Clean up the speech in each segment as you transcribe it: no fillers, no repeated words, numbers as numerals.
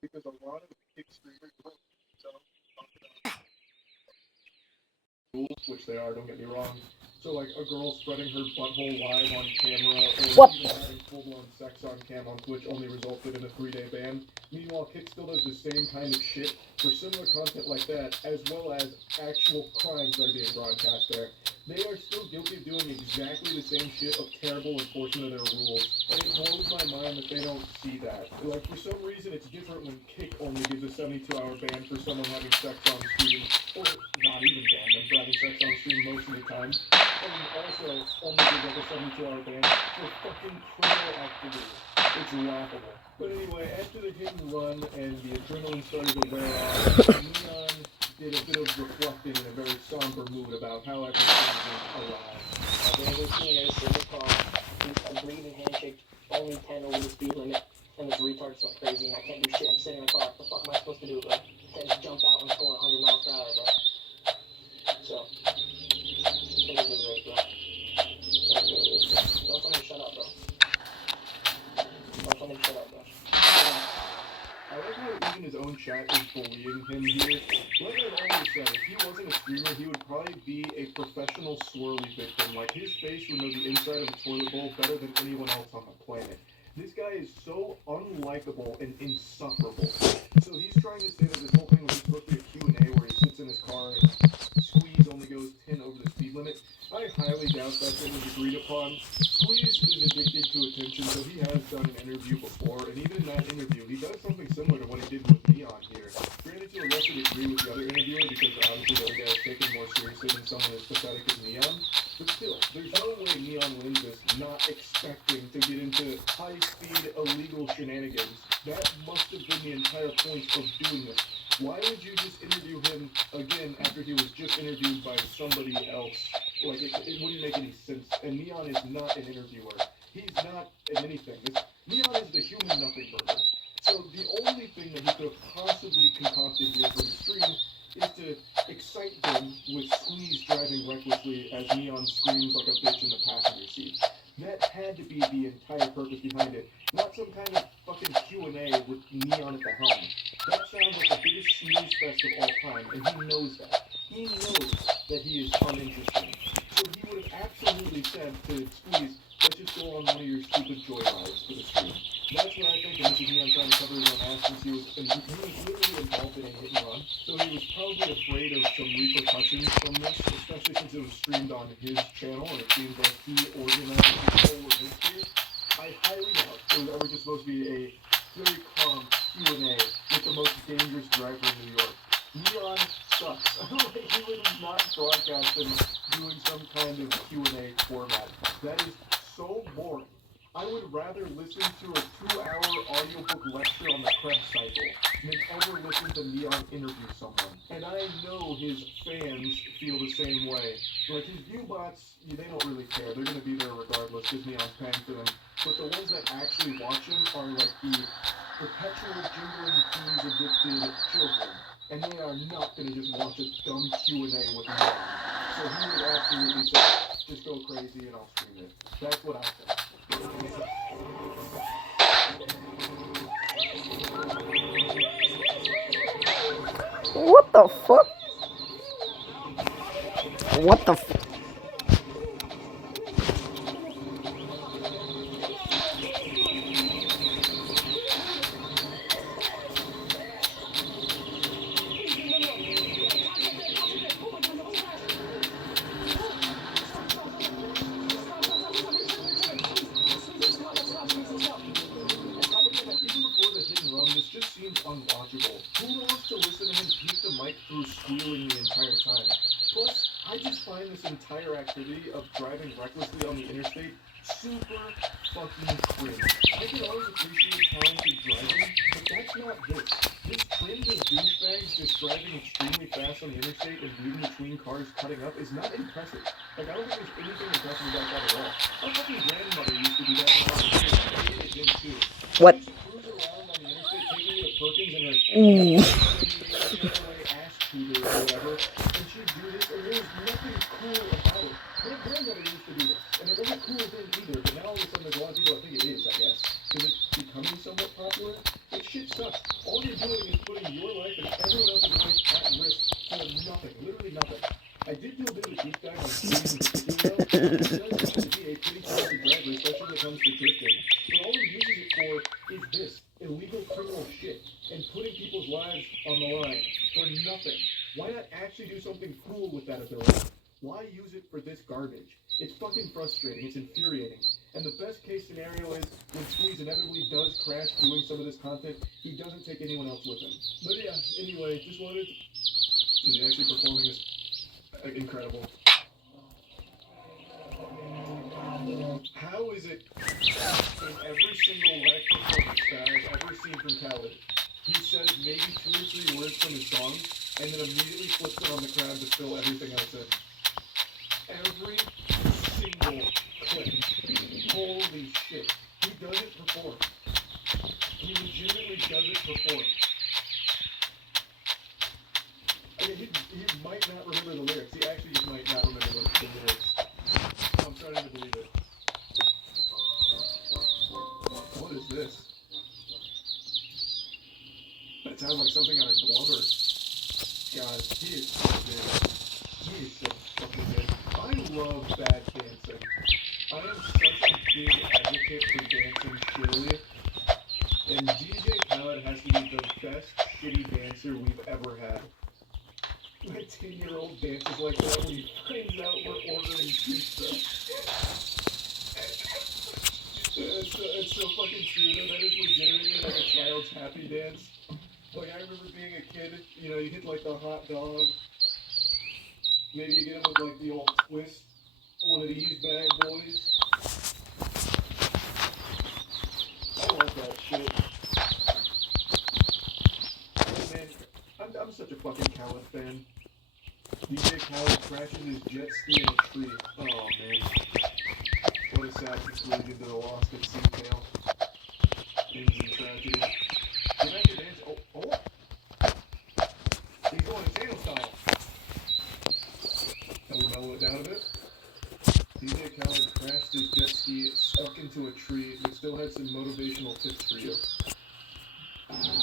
because a lot of kick streamers rules, which they are, don't get me wrong. So, like, a girl spreading her butthole live on camera, or What? even having full-blown sex on cam on Twitch only resulted in a 3-day ban. Meanwhile, Kick still does the same kind of shit for similar content like that, as well as actual crimes that are being broadcast there. They are still guilty of doing exactly the same shit of terrible enforcement of their rules. And it blows my mind that they don't see that. Like, for some reason, it's different when Kick only gives a 72-hour ban for someone having sex on stream, or not even ban them for having sex on stream most of the time. And also only gives like a 72-hour ban for fucking criminal activity. It's laughable. But anyway, after the hit and run and the adrenaline started to wear off, Neon did a bit of reflecting in a very somber mood about how everything went awry. They were seeing a single car, a breathing handshake, only 10 over the speed limit, and this retard's went crazy, and I can't do shit. I'm sitting in the car. What the fuck am I supposed to do, bro? Can't just jump out and going 100 miles per hour, bro. So, it is what it is, bro. Don't tell me to shut up, bro. Don't tell me to shut up, bro. I like how even his own chat is bullying him here. Like I've always said, if he wasn't a streamer, he would probably be a professional swirly victim. Like, his face would know the inside of a toilet bowl better than anyone else on the planet. This guy is so unlikable and insufferable. So he's trying to say that this whole thing was supposed to be a Q&A where he sits in his car and Squeeze only goes 10 over the speed limit. I highly doubt that thing was agreed upon. Squeeze is addicted to attention, so he has done an interview before, and even in that interview, he does something similar to what he did with Neon here. Granted, to a lesser degree with the other interviewer, because obviously the other guy is taken more seriously than someone as pathetic as Neon. But still, there's no way Neon wins this not expecting to get into high-speed, illegal shenanigans. That must have been the entire point of doing this. Why would you just interview him again after he was just interviewed by somebody else? Like, it wouldn't make any sense. And Neon is not an interviewer. He's not in anything. Neon is the human nothing burger. So the only thing that he could have possibly concocted here for the stream is to excite them with Squeeze driving recklessly as Neon screams like a bitch in the passenger seat. That had to be the entire purpose behind it, not some kind of fucking Q&A with Neon at the helm. That sounds like the biggest snooze fest of all time, and he knows that. He knows that he is uninteresting. So he would have absolutely said to Squeeze, let's just go on one of your stupid joyrides for the stream. That's what I think, and this is Neon trying to cover his own ass since he was literally involved in a hit and run. So he was probably afraid of some repercussions from this, especially since it was streamed on his channel, and it seems like he organized his whole event here. I highly doubt it was ever just supposed to be a very calm Q&A with the most dangerous driver in New York. Neon sucks. Like, he was not broadcasting doing some kind of Q&A format. That is so boring. I would rather listen to a 2-hour audiobook lecture on the Krebs cycle than ever listen to Neon interview someone. And I know his fans feel the same way. Like, his viewbots, they don't really care. They're going to be there regardless because Neon's paying for them. But the ones that actually watch him are like the perpetual jingling keys addicted children. And they are not going to just watch a dumb Q&A with Neon. So he would absolutely say, just go crazy and I'll stream it. That's what I think. What the fuck? What the fuck? Unwatchable. Who wants to listen to him keep the mic through squealing the entire time? Plus, I just find this entire activity of driving recklessly on the interstate super fucking cringe. I can always appreciate talented driving, but that's not this. This trend of douchebags just driving extremely fast on the interstate and weaving between cars cutting up is not impressive. Like, I don't think there's anything impressive about that at all. Our fucking grandmother used to do that when I was a kid, and I did it again too. What? She used to cruise around on the interstate taking me to Perkins and her Ooh. ass tutor or whatever, and she'd do this, and there was nothing cool about it. My grandmother used to do this, and it wasn't cool then either, but now all of a sudden there's a lot of people that think it is, I guess. Is it becoming somewhat popular? This shit sucks. All you're doing is putting your life and everyone else's life at risk for nothing, literally nothing. I did do a bit of a deep dive on Queens in particular, though. He does seem to be a pretty talented driver, especially when it comes to drifting. But all he uses it for is this, illegal criminal shit, and putting people's lives on the line for nothing. Why not actually do something cool with that ability? Why use it for this garbage? It's fucking frustrating, it's infuriating. And the best case scenario is, when Squeeze inevitably does crash doing some of this content, he doesn't take anyone else with him. But yeah, anyway, just wanted... Is he actually performing this? Incredible. How is it in every single live performance that I've ever seen from Khaled, he says maybe 2 or 3 words from his song, and then immediately flips it on the crowd to fill everything else in? Every single clip. Holy shit. He doesn't perform. He legitimately doesn't perform. I mean, he might not remember the lyrics. He actually just might not remember the lyrics. I'm starting to believe it. What is this? That sounds like something out of Glover. God, he is so good. He is so fucking good. I love bad dancing. I am such a big advocate for dancing shitty. And DJ Khaled has to be the best shitty dancer we've ever had. My 10-year-old dances like that when he finds out we're ordering pizza. It's so fucking true though. That is legitimately like a child's happy dance. Like I remember being a kid, you know, you get like the hot dog. Maybe you get him with like the old twist. One of these bad boys. I love that shit. Oh man, I'm such a fucking Khaled fan. DJ Khaled crashes his jet ski in a tree. Oh man. What a sad conclusion to the lost at sea tale. Ends in tragedy. Can I get dance? Oh. He's going potato style. Can we mellow it down a bit? DJ Khaled crashed his jet ski, stuck into a tree, but still had some motivational tips for you. Someone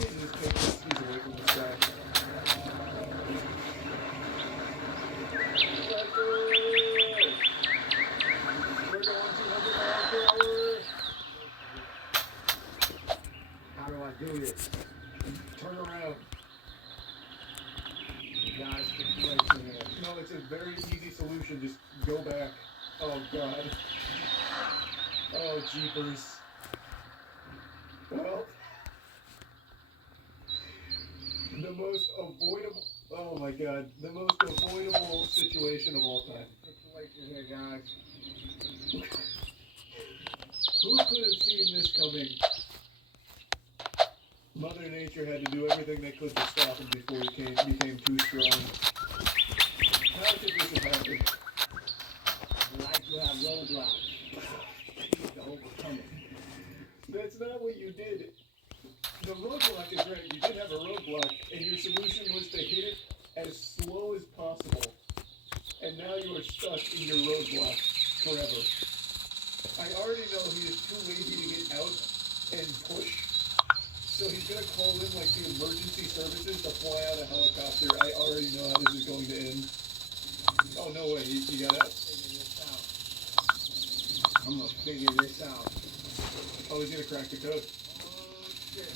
needs to just take jet skis away from the sky. We're going 200 miles per hour. How do I do this? Turn around. Guys, no, it's a very easy solution. Just go back. Oh, God. Oh, jeepers. Well, the most avoidable... Oh, my God. The most avoidable situation of all time. Situation here, guys. Who could have seen this coming? Mother Nature had to do everything they could to stop him before he became too strong. How could this have happened? Like you have roadblocks. You to overcome it. That's not what you did. The roadblock is right. You did have a roadblock, and your solution was to hit it as slow as possible. And now you are stuck in your roadblock forever. I already know he is too lazy to get out and push. So he's gonna call in like the emergency services to fly out a helicopter. I already know how this is going to end. Oh no way, you got out? I'm gonna figure this out. Oh, he's gonna crack the code. Oh shit.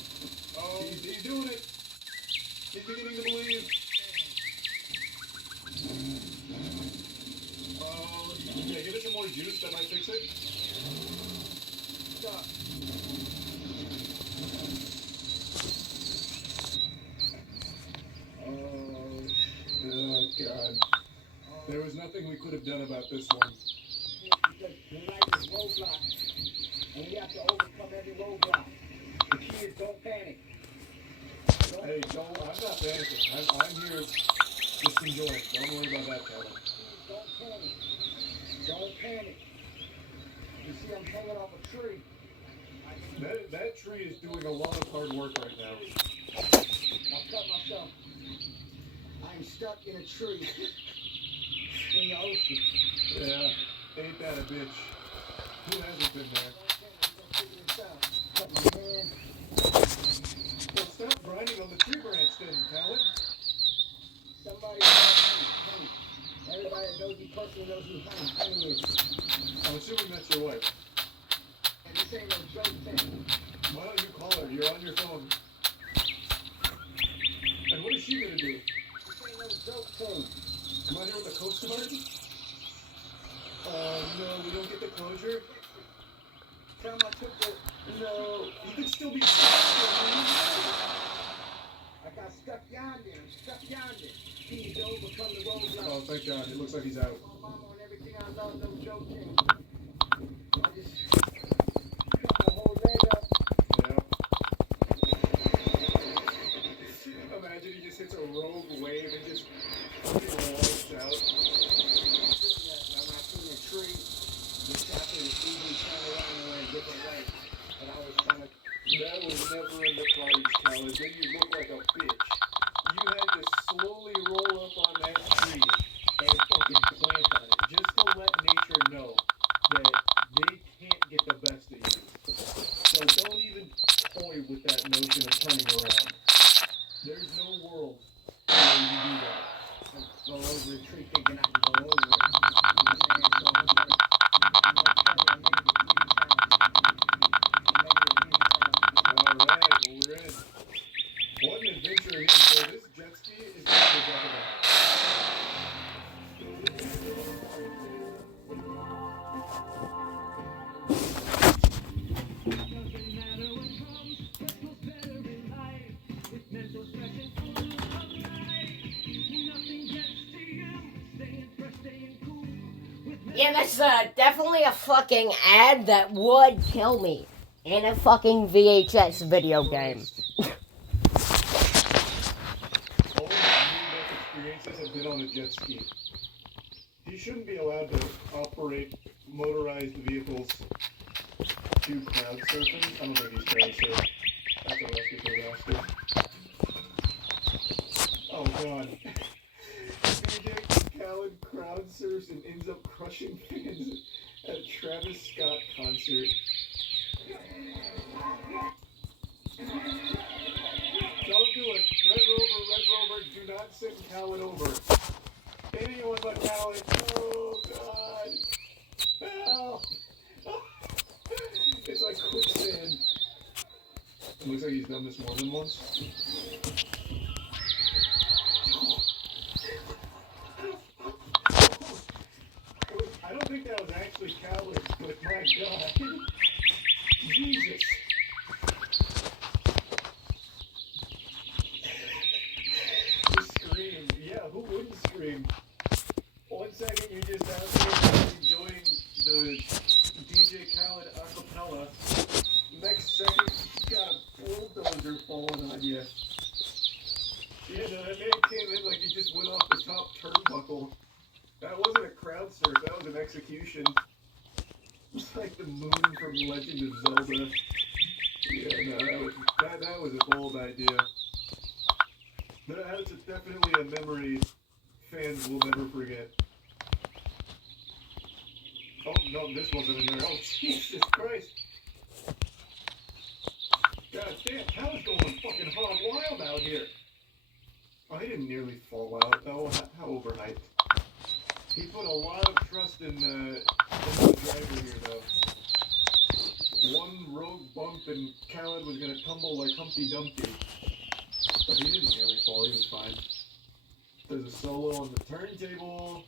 Oh, he's doing it. He's beginning to believe. Oh, yeah, give it some more juice, that might fix it. Stop. Oh, God. There was nothing we could have done about this one. Because life is roadblock. And we have to overcome every roadblock. The key is don't panic. Hey, I'm not panicking. I'm here just enjoying. Don't worry about that, Kevin. Don't panic. Don't panic. You see, I'm hanging off a tree. That tree is doing a lot of hard work right now. I'll cut myself. I'm stuck in a tree. In the ocean. Yeah, ain't that a bitch? Who hasn't been there? Cut my hand. then, Khaled? Somebody called Honey. Everybody that knows me personally knows who Honey is. I'm assuming that's your wife. And this ain't no joke thing. Why don't you call her? You're on your phone. And what is she gonna do? This ain't no joke thing. Come out here with the Coast Guard? No, we don't get the closure. Tell him I took the... No, you could still be. I got stuck yonder. I'm stuck yonder. He's overcome the roadblock. Oh, thank God. It looks like he's out. My mama and everything I love, no joke thing. I just cut my whole leg up. Yeah. Imagine he just hits a rogue wave and just fucking wipes out. Now when I seen the tree, the chopper was easily turned around and went a different way. But I was trying to... That was never in the cards, Khaled. Then you look like a bitch. You had to slowly roll up on that tree and fucking plant on it just to let nature know that they can't get the best of you. So don't even toy with that notion of turning around. There's no world where you do that. go over the tree thinking I can go over it. You know what I'm saying? So I'm gonna tell you, I made it 3 times. I made it 3 times. All right, well, we're in. What an adventure again. So this jet ski is going to be Yeah, that's definitely a fucking ad that would kill me in a fucking VHS video game. All of his near-death experiences have been on a jet ski. He shouldn't be allowed to operate motorized vehicles to crowd surfing. I don't think he's crowd surfing. That's a recipe for disaster. Oh god. DJ Khaled crowd surfs and ends up crushing fans at a Travis Scott concert. Don't do it. Red Rover, do not send Khaled over. Anyone but Khaled. Oh, God. Help. It's like quicksand. It looks like he's done this more than once. I don't think that was actually Khaled, but my God. Jesus. Scream. Yeah, who wouldn't scream? 1 second you're just out there enjoying the DJ Khaled acapella. Next second you got a bulldozer falling on you. Yeah, no, that man came in like he just went off the top turnbuckle. That wasn't a crowd surf, that was an execution. It's like the moon from Legend of Zelda. Yeah, no, that was a bold idea. That's definitely a memory fans will never forget. Oh, no, this wasn't in there. Oh, Jesus Christ. God damn, Khaled's going fucking hog wild out here. Oh, he didn't nearly fall out, though. How overhyped. He put a lot of trust in the driver here, though. One rogue bump and Khaled was going to tumble like Humpty Dumpty. But he didn't nearly fall, he was fine. There's a solo on the turntable.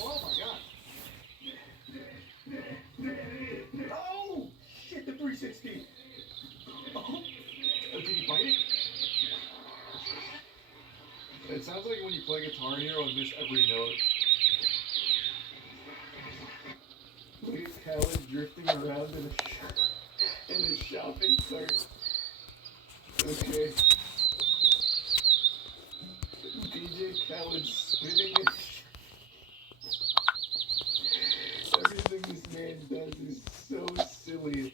Oh my God. Oh! Shit, the 360! Oh, did he bite it? It sounds like when you play Guitar Hero and miss every note. Look at Khaled drifting around in a shopping cart. Okay. DJ Khaled spinning his everything this man does is so silly.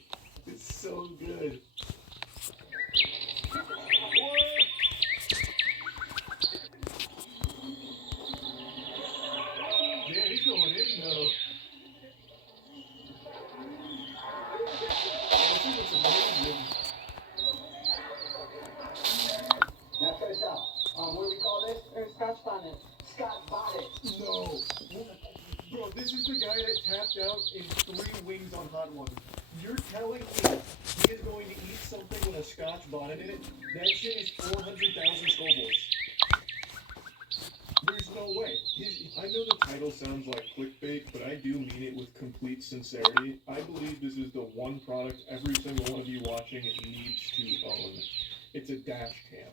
It's so good. What? Yeah, he's going in though. Oh, bro, this is the guy that tapped out in 3 wings on Hot Ones. You're telling me he is going to eat something with a Scotch bonnet in it? That shit is 400,000 Scovilles. There's no way. I know the title sounds like clickbait, but I do mean it with complete sincerity. I believe this is the one product every single one of you watching needs to own. It's a dash cam.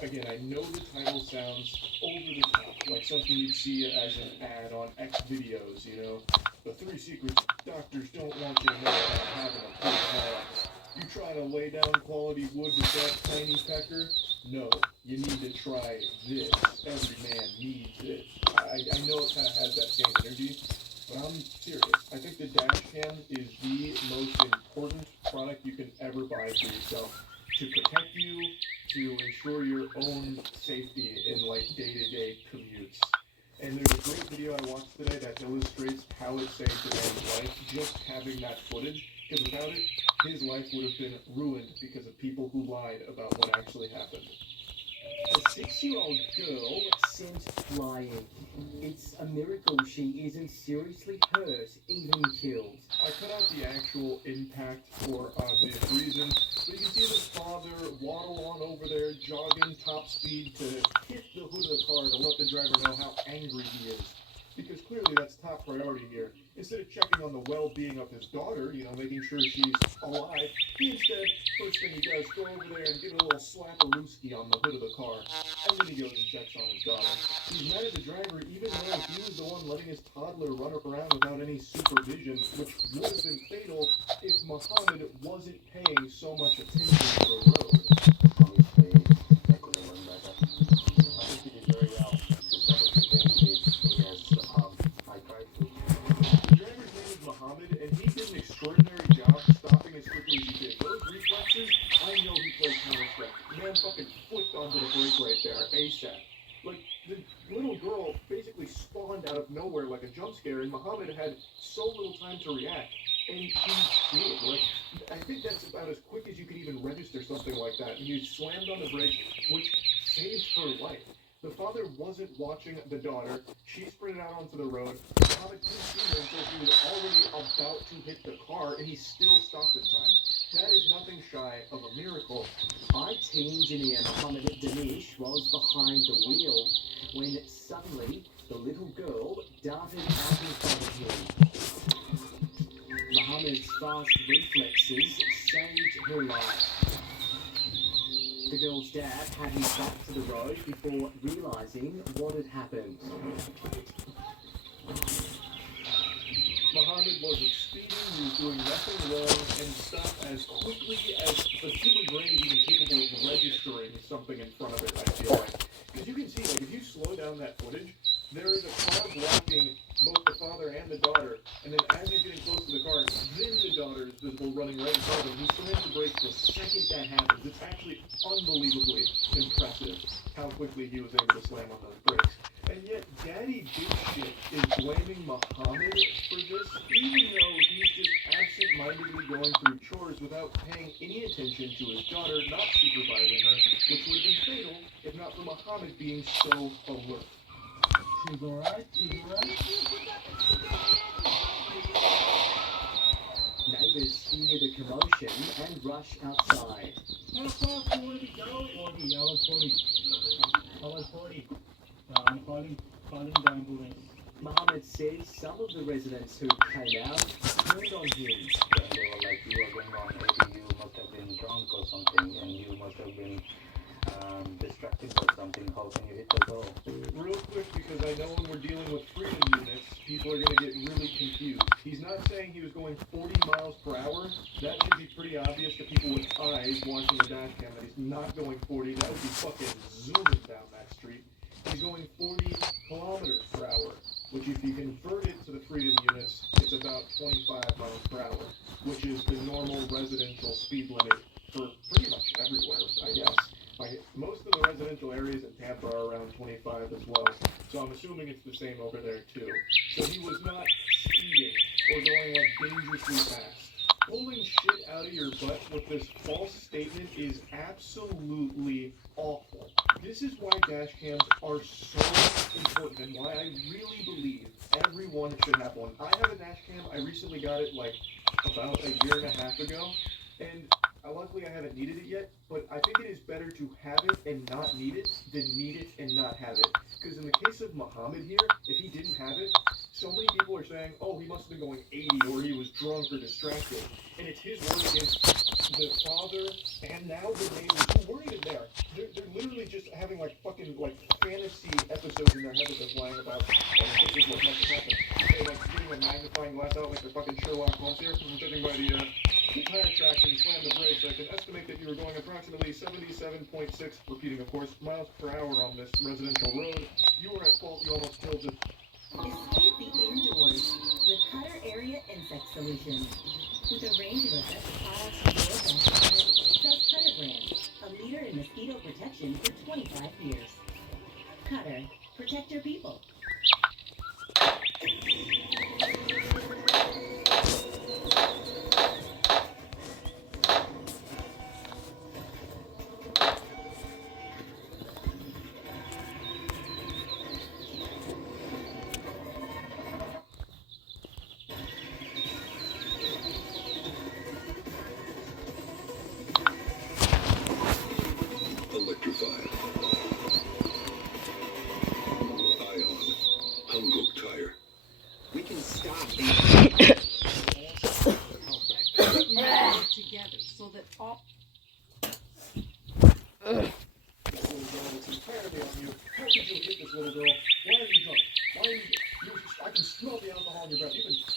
Again, I know the title sounds over the top, like something you'd see as an ad on X videos, you know? The 3 secrets doctors don't want you to know about having a big hog. You try to lay down quality wood with that tiny pecker? No, you need to try this. Every man needs it. I know it kind of has that same energy, but I'm serious. I think the dash cam is the most important product you can ever buy for yourself to protect you, to ensure your own safety in like day-to-day commutes. And there's a great video I watched today that illustrates how it saved the man's life, just having that footage, because without it, his life would have been ruined because of people who lied about what actually happened. A 6-year-old girl sent flying. It's a miracle she isn't seriously hurt, even killed. I cut out the actual impact for obvious reasons, but you can see the father waddle on over there, jogging top speed to hit the hood of the car to let the driver know how angry he is. Because clearly that's top priority here. Instead of checking on the well-being of his daughter, you know, making sure she's alive, he instead, first thing he does, go over there and give it a little slap-a-rooski on the hood of the car. And then he goes and checks on his daughter. He's mad at the driver even though he was the one letting his toddler run around without any supervision, which would have been fatal if Muhammad wasn't paying so much attention to the road. Obviously, I could have learned better. I think he did very well to stop everything he did. Yes, I tried to. The driver's name is Muhammad, and he did an extraordinary job stopping as quickly as he did. Those reflexes, I know he plays Counter-Strike. Man fucking flicked onto the brake right there, ASAP. Like, the little girl basically spawned out of nowhere like a jump scare, and Muhammad had so little time to react. And he did. Like, I think that's about as quick as you can even register something like that. And you slammed on the brakes, which saved her life. The father wasn't watching the daughter. She sprinted out onto the road. Muhammad couldn't see her until he was already about to hit the car, and he still stopped in time. That is nothing shy of a miracle. IT engineer Mohammed Danish was behind the wheel when suddenly the little girl darted out in front of him. Mohammed's fast reflexes saved her life. The girl's dad had him back to the road before realizing what had happened. Muhammad wasn't speeding, he was doing nothing wrong, and stopped as quickly as the human brain is even capable of registering something in front of it, I feel like. Because you can see, like, if you slow down that footage, there is a car blocking both the father and the daughter, and then as he's getting close to the car, then the daughter is visible running right in front of him. He slams the brakes the second that happens. It's actually unbelievably impressive how quickly he was able to slam on those brakes. And yet, Daddy Dipshit is blaming Muhammad for this, even though he's just absent-mindedly going through chores without paying any attention to his daughter, not supervising her, which would have been fatal if not for Muhammad being so alert. She's alright? She's alright? Neighbors hear the commotion and rush outside. How fast do you want to be going? 40. I was 40. I'm calling the ambulance. Mohammed says some of the residents who came out turned on him. And they were like, you are going on, maybe you must have been drunk or something, and you must have been distracted or something. How can you hit the goal? Real quick, because I know when we're dealing with freedom units, people are going to get really confused. He's not saying he was going 40 miles per hour. That should be pretty obvious to people with eyes watching the dash cam that he's not going 40. That would be fucking zooming down that street. He's going 40 kilometers per hour, which if you convert it to the freedom units, it's about 25 miles per hour, which is the normal residential speed limit for pretty much everywhere, I guess. Like, most of the residential areas in Tampa are around 25 as well, so I'm assuming it's the same over there too. So he was not speeding or going like dangerously fast. Pulling shit out of your butt with this false statement is absolutely awful. This is why dash cams are so important and why I really it should have one. I have a dash cam. I recently got it like about a year and a half ago, and luckily I haven't needed it yet. But I think it is better to have it and not need it than need it and not have it. Because in the case of Muhammad here, if he didn't have it, so many people are saying, oh, he must have been going 80 or he was drunk or distracted. And it's his word against the father and now the neighbors who weren't even there. They're literally just having like fucking like fantasy episodes in their head that they're flying about. And this is what must have happened. They're like getting a magnifying glass out like they're fucking Sherlock Holmes here. And judging by the tire tracks and slam the brakes, I can estimate that you were going approximately 77.6, repeating of course, miles per hour on this residential road. You were at fault, you almost killed it. Escape the indoors with Cutter Area Insect Solution. With a range of effective products and doors, trust Cutter brand, a leader in mosquito protection for 25 years. Cutter, protect your people. Electrified. Ion. Hungok tire. We can stop these Together so that all This little girl that's entirely on you. How could you hit this little girl? Why are you drunk? Why are I can smell the alcohol in your breath.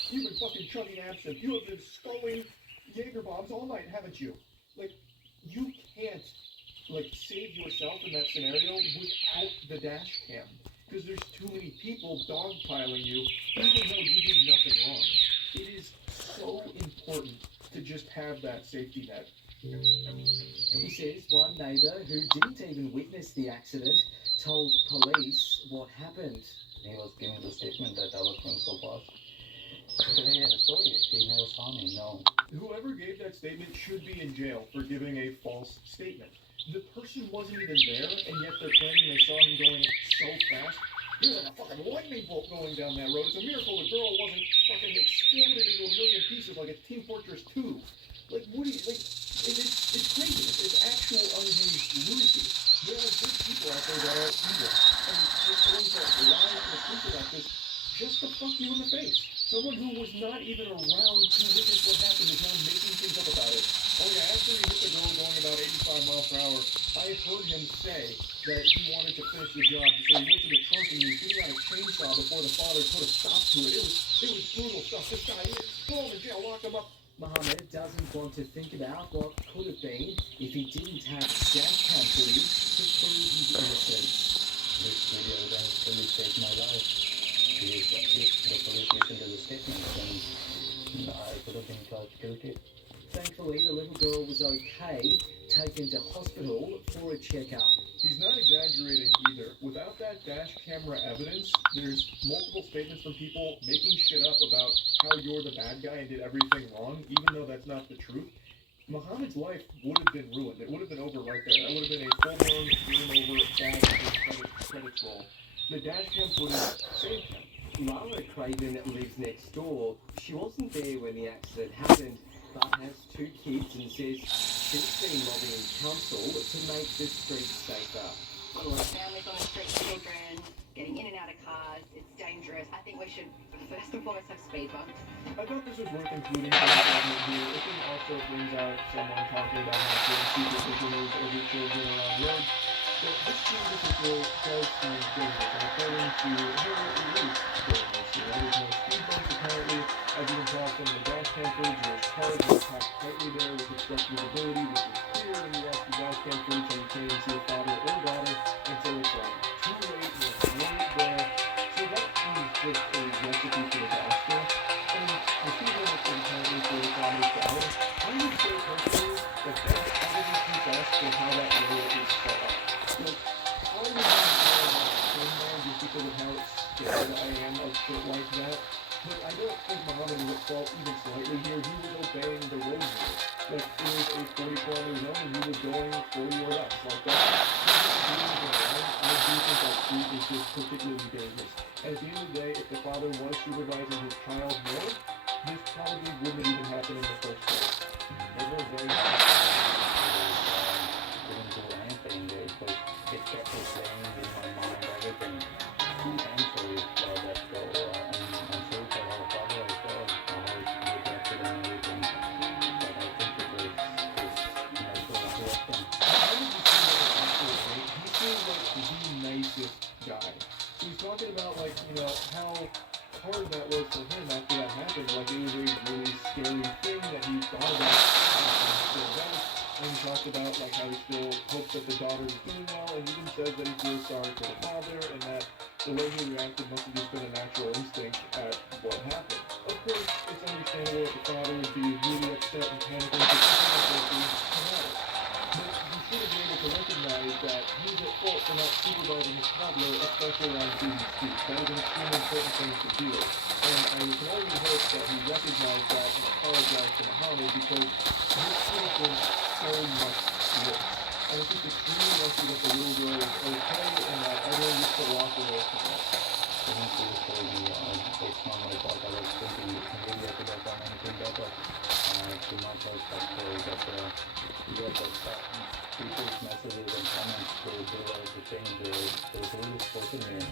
You've been fucking chugging absinthe. You have been sculling Jaeger bombs all night, haven't you? Like, you can't like save yourself in that scenario without the dash cam. Because there's too many people dogpiling you, even though you did nothing wrong. It is so important to just have that safety net. He says one neighbour who didn't even witness the accident told police what happened. He was giving the statement that I was going so fast. But I never saw you. He never saw me, no. Whoever gave that statement should be in jail for giving a false statement. The person wasn't even there, and yet they're claiming they saw him going so fast. There's like a fucking lightning bolt going down that road. It's a miracle the girl wasn't fucking exploded into a million pieces like a Team Fortress 2. Like, what do you, like, it's craziness. It's actual unhinged lunacy. There are good people out there that are evil, and just going to lie to the truth about this just to fuck you in the face. Someone who was not even around to witness what happened is now making things up about it. Oh yeah, after he hit the girl going about 85 miles per hour, I heard him say that he wanted to finish the job, so he went to the trunk and he was getting out a chainsaw before the father put a stop to it. It was brutal stuff. This guy, throw him in jail, lock him up. Muhammad doesn't want to think about what could have been if he didn't have dash cam footage to prove his innocence. This video evidence really saved my life. If the police listened to the statement, then I could have been charged guilty. Thankfully, the little girl was okay, taken to hospital for a checkup. He's not exaggerating either. Without that dash camera evidence, there's multiple statements from people making shit up about how you're the bad guy and did everything wrong, even though that's not the truth. Muhammad's life would have been ruined. It would have been over right there. That would have been a full-blown game over bad credits roll. The dash cam footage saved him. Mara Craven lives next door. She wasn't there when the accident happened, but has 2 kids and says she's been lobbying council to make the streets safer. Well, families on the street, children, getting in and out of cars, it's dangerous. I think we should first and foremost have speed bumps. I thought this was worth including for the segment here. It can also brings out someone talking about how certain people signals over children around roads. But this scene in particular does seem dangerous, and according to Harriet Lee, there's no speed bumps apparently. As you can tell from the dash cam footage, there's cars that are packed tightly there with obstructed visibility, which is clear when you watch the dash cam footage and you can't even see a father or daughter until it's like too late, it's right there. So that is just a recipe for disaster. And the speed limit is apparently 45 miles per hour. I would say personally that that's probably too fast for how that road is set up. So I would be just because of how scared I am of shit like that. But I don't think Muhammad was at fault even slightly here. He was obeying the road rule. Like, it was a 40 kilometer zone and he was going 40 or less. Like, that. He was doing it right. I do think that tweet is just particularly dangerous. And at the end of the day, if the father was supervising his child more, this probably wouldn't even happen in the first place. It was very couldn't do anything. It kept replaying in my mind everything. And so it let go. And so for her father as well, how he rejected and everything. But I think it was his natural reaction. How would you say that an actual hate? He seems like the nicest guy. He was talking about, like, you know, how hard that was for him after that happened. Like, it was a really scary thing that he thought about after the event. And he talked about, like, how he still hopes that the daughter is doing well, and even says that he feels sorry for the father, and that the way he reacted must have just been a natural instinct at what happened. Of course, it's understandable that the father would be really upset and panicking because something like this is traumatic. But he should have been able to recognize that he's at fault for not supervising his toddler, especially around business speech. That is an extremely important thing to do. And I can only hope that he recognized that and apologized to Muhammad because this could have been so much worse. And it's just extremely lucky that the little girl is okay and that everyone just to walk away from it. It's not my fault. I was thinking maybe I could have done anything better. To not like that story, but people's messages and comments they do the thing they really spoken here.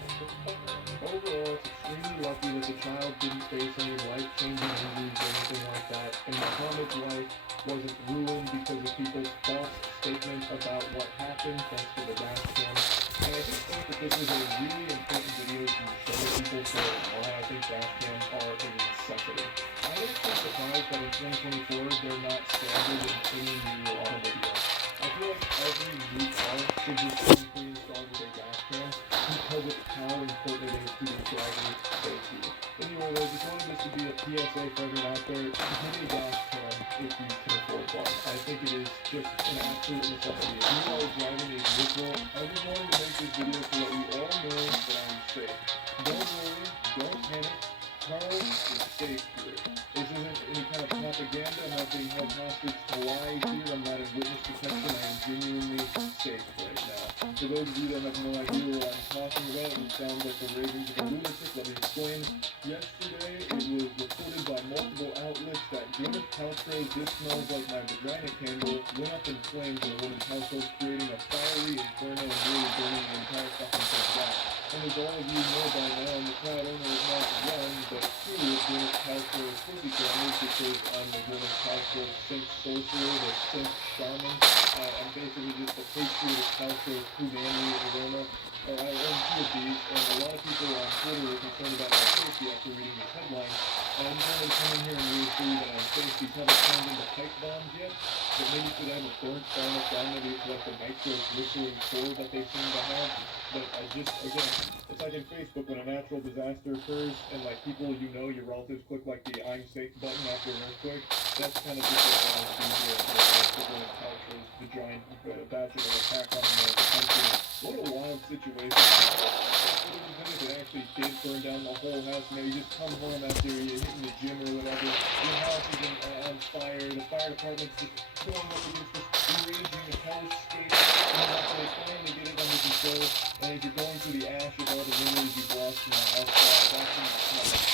Overall, it's extremely lucky that the child didn't face any life-changing injuries or anything like that, and Muhammad's life wasn't ruined because of people's false statements about what happened thanks to the dash cam. And I just think that this is a really important video to show people for why I think dash cams are a necessity. I'm actually surprised that in 2024 they're not standard in any new automobile. I feel like every new car should just be pre-installed with a dash cam because of how important it is to the driver's safety. Anyway, though, just wanted this to be a PSA for everyone out there. Get a dash cam if you can afford one. I think it is just an absolute necessity. If you are driving a vehicle, I just wanted to make this video so that we all know that I am safe. Don't worry, don't panic. Cars is safe here. This isn't any kind of propaganda. I'm not being held hostage to lies here. I'm not in witness protection. I am genuinely safe right now. For those of you that have no idea what I'm talking about, it sounds like the ravings of a lunatic. Let me explain. Yesterday, it was reported by multiple outlets that Gwyneth Paltrow's This Smells Like My Vagina candle went up in flames in a woman's household, creating a fiery inferno and really burning the entire fucking place down. And as all of you know by now, I'm the proud owner of not one, but two of Gwyneth Paltrow's pussy cameras because I'm the Gwyneth Paltrow synth sorcerer, the synth shaman. I'm basically just a patriot of Paltrow's Punani aroma. I own two of these, and a lot of people on Twitter are concerned about my safety after reading these headlines. And I'm just going to come in here and reassure you that I'm safe. These haven't turned into pipe bombs yet, but maybe if they ever burnt far enough down, maybe it's like the nitro glycerin core that they seem to have. But I just, again, it's like in Facebook when a natural disaster occurs and like people you know, your relatives click like the I'm safe button after an earthquake. That's kind of just what I want to do here with Gwyneth Paltrow's the giant bachelor attack on the country. What a wild situation. If it actually did burn down the whole house, you know, you just come home after you're hitting the gym or whatever, your house is on fire, the fire department's just going up against this raging hellscape, and after they finally get it under control, and as you're going through the ash of all the memories you've lost from the house fire, that's when you smell it.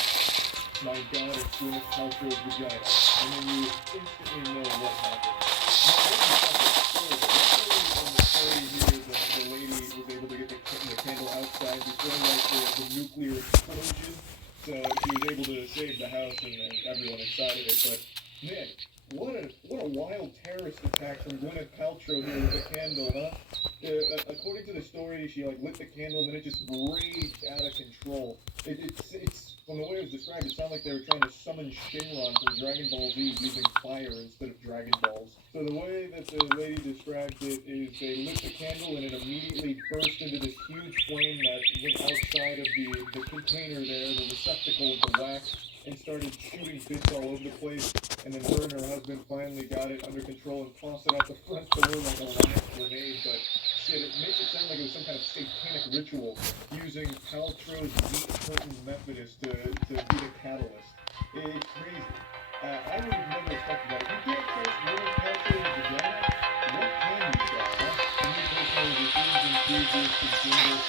My God, it's Gwyneth Paltrow's vagina. And then you instantly know what happened. The lady was able to get the candle outside before like the nuclear explosion, so she was able to save the house and everyone inside of it. But man, what a wild terrorist attack from Gwyneth Paltrow here with the candle, huh? According to the story, she like lit the candle and then it just raged out of control. It's from the way it was described, it sounded like they were trying to summon Shenron from Dragon Ball Z using fire instead of Dragon Balls. So the way that the lady described it is they lit the candle and it immediately burst into this huge flame that went outside of the container there, the receptacle of the wax, and started shooting bits all over the place. And then her and her husband finally got it under control and tossed it out the front door like a live grenade. But shit, it makes it sound like it was some kind of satanic ritual using Paltrow's meat curtain Methodist to be the catalyst. It's crazy. I would have never expected that. You can't trust Gwyneth Paltrow's vagina? What can you trust, huh? To me personally, the things include this, the gender,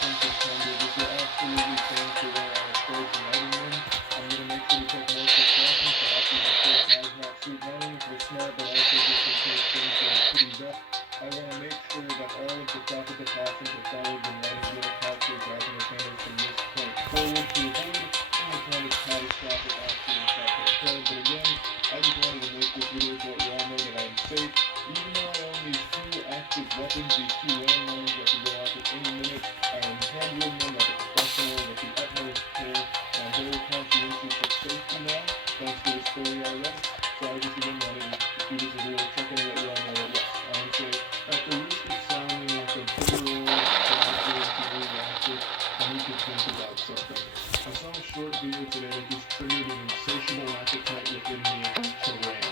triggered an insatiable appetite within me to rant.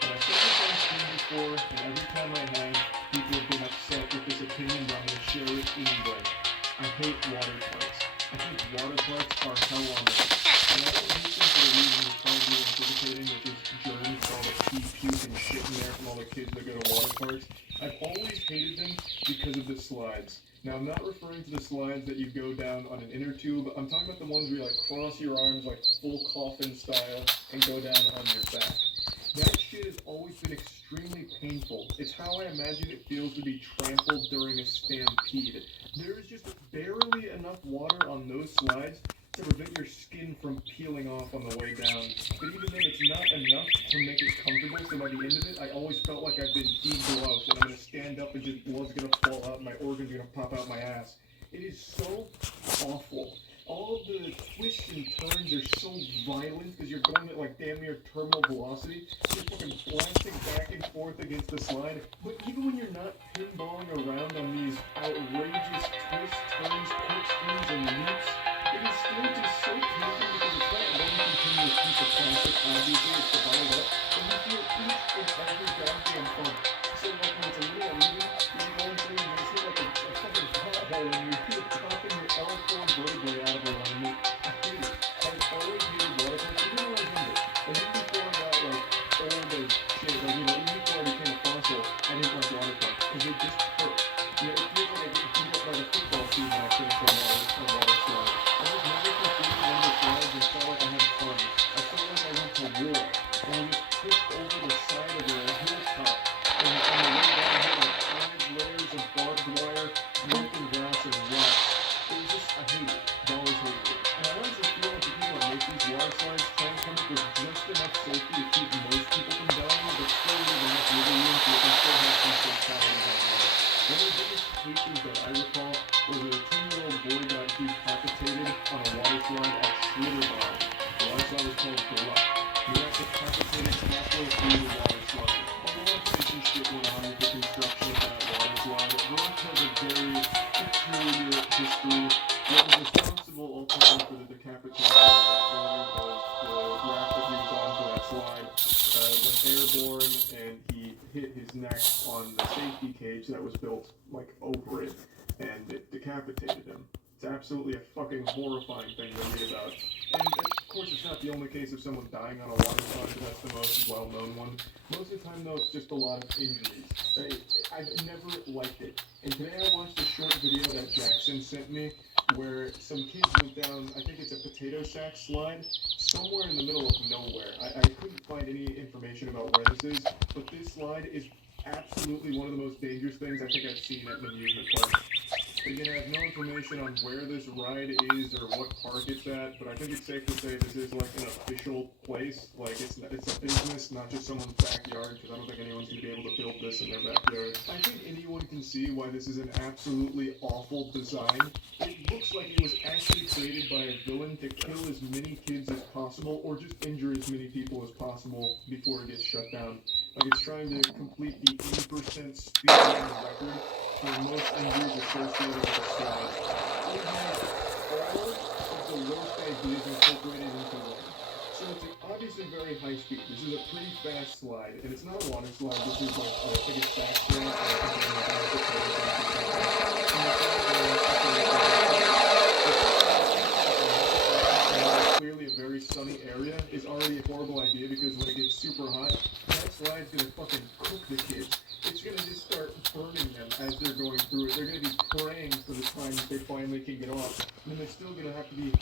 And I've said this on stream before, and every time I have, people have been upset with this opinion, but I'm going to share it anyway. I hate water parks. I think water parks are hell on earth. And I don't hate them for the reason you're probably anticipating, which is germs, all the pee, puke, and shit in there from all the kids that go to water parks. I've always hated them because of the slides. Now, I'm not referring to the slides that you go down on an inner tube. I'm talking about the ones where you, like, cross your arms, like, full coffin style, and go down on your back. That shit has always been extremely painful. It's how I imagine it feels to be trampled during a stampede. There is just barely enough water on those slides to prevent your skin from peeling off on the way down. But even then, it's not enough to make it comfortable, so by the end of it, I always felt like I've been degloved, and I'm going to stand up and just blood's going to fall out, and my organs are going to pop out my ass. It is so awful. All the twists and turns are so violent because you're going at like damn near terminal velocity. You're fucking blasting back and forth against the slide. But even when you're not pinballing around on these outrageous twists, turns, corkscrews, and leaps, it is still just so painful because it's not one continuous piece of plastic. Obviously, it's divided up, and you feel each and every goddamn bump. So like when it's a little uneven, you're going through and you see like a fucking pothole, and you feel chopping your L4 vertebrae out of alignment. I hate it. I've always hated water parks, even when I was younger. And even before I got like old as shit, like even before I became a fossil, I didn't like water parks because they just hurt. It feels like I get beat up by the football team when I finish on water slide. I just never completed one of the slides and felt like I had fun. I felt like I went to war, and I just pushed over the side of a hilltop, and on the way down I had like 5 layers of barbed wire, broken glass, and rocks. It was just, I hate it. I've always hated it. And I honestly feel like the people that make these water slides try and come up with just enough safety to keep most people from dying, but still leave enough wiggle room so they can still have some fatalities on there. One of the biggest cases that I recall was a 10-year-old boy got decapitated on a water slide at Schlitterbahn. The water slide was called Gluck. He got decapitated halfway through the water slide. A lot of fishy shit went on with the construction of that water slide. Gluck has a very peculiar history. What was responsible ultimately for the decapitation of that boy was the raft that he was on for that slide. Went airborne, and he hit his neck on the safety cage that was built like over it, and it decapitated him. It's absolutely a fucking horrifying thing to read about. And of course, it's not the only case of someone dying on a water slide, but that's the most well-known one. Most of the time, though, it's just a lot of injuries. I've never liked it. And today I watched a short video that Jackson sent me where some kids went down, I think it's a potato sack slide, somewhere in the middle of nowhere. I couldn't find any information about where this is, but this slide is absolutely one of the most dangerous things I think I've seen at an amusement park. Again, I have no information on where this ride is or what park it's at, but I think it's safe to say this is like an official place. Like it's a business, not just someone's backyard, because I don't think anyone's going to be able to build this in their backyard. I think anyone can see why this is an absolutely awful design. It looks like it was actually created by a villain to kill as many kids as possible, or just injure as many people as possible before it gets shut down. Like it's trying to complete the 80% speed record for most injuries associated with the slide. It has all of the worst ideas incorporated into one. So it's obviously very high speed. This is a pretty fast slide, and it's not a water slide. This is like a stack slide. Clearly a very sunny area is already a horrible idea because when it gets super hot, that slide's gonna fucking cook the kids. It's gonna just start burning them as they're going through it. They're gonna be praying for the time that they finally can get off. And then they're still gonna have to be,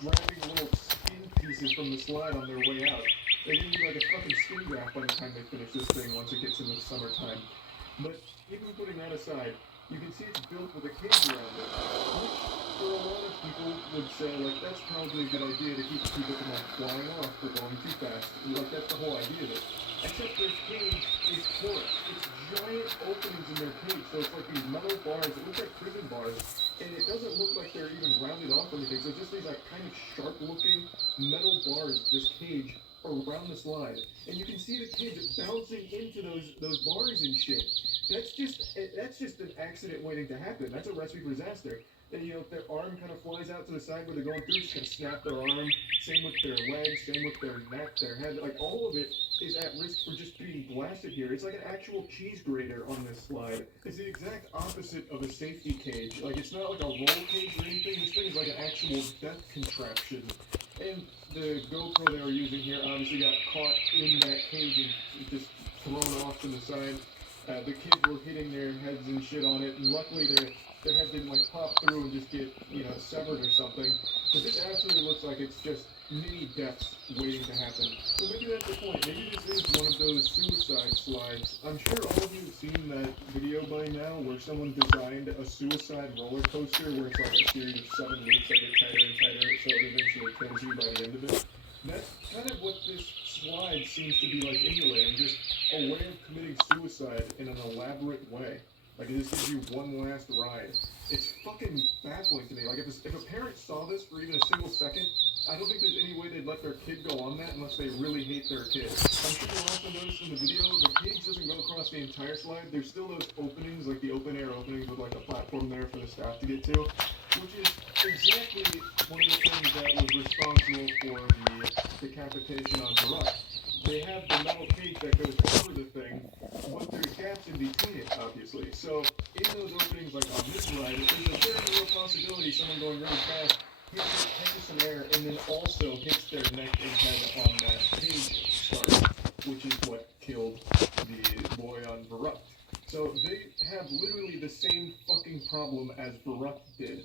grabbing little skin pieces from the slide on their way out. They're gonna be like a fucking skin graft by the time they finish this thing once it gets in the summertime. But even putting that aside, you can see it's built with a cage around it, which for a lot of people would say, like, that's probably a good idea to keep people from, like, flying off or going too fast. Like, that's the whole idea of it. Except their cage is porous. It's giant openings in their cage, so it's like these metal bars. It looks like prison bars, and it doesn't look like they're even rounded off or anything. So it's just these, like, kind of sharp-looking metal bars, this cage, around the slide. And you can see the kids bouncing into those bars and shit. That's just an accident waiting to happen. That's a recipe for disaster. And if their arm kind of flies out to the side where they're going through, it's gonna snap their arm, same with their legs, same with their neck, their head. Like, all of it is at risk for just being blasted here. It's like an actual cheese grater on this slide. It's the exact opposite of a safety cage. Like, it's not like a roll cage or anything. This thing is like an actual death contraption. And the GoPro they were using here obviously got caught in that cage and just thrown off to the side. The kids were hitting their heads and shit on it, and luckily their head didn't like pop through and just get, you know, severed or something. But this absolutely looks like it's just mini deaths waiting to happen. So maybe that's the point. Maybe this is one of those suicide slides. I'm sure all of you have seen that video by now where someone designed a suicide roller coaster where it's like a series of 7 loops that get tighter and tighter so it eventually kills you by the end of it. That's kind of what this slide seems to be like emulating, just a way of committing suicide in an elaborate way. Like, it just gives you one last ride. It's fucking baffling to me. Like, if a parent saw this for even a single second, I don't think there's any way they'd let their kid go on that unless they really hate their kid. I'm sure you'll also notice in the video, the cage doesn't go across the entire slide. There's still those openings, like the open-air openings with, like, a platform there for the staff to get to, which is exactly one of the things that was responsible for the decapitation on Barack. They have the metal cage that goes over the thing, but there's gaps in between it, obviously. So, in those openings, like on this ride, there's a very real possibility someone going really fast hits some air and then also hits their neck and head on that cage start, which is what killed the boy on Baruch. So they have literally the same fucking problem as Baruch did.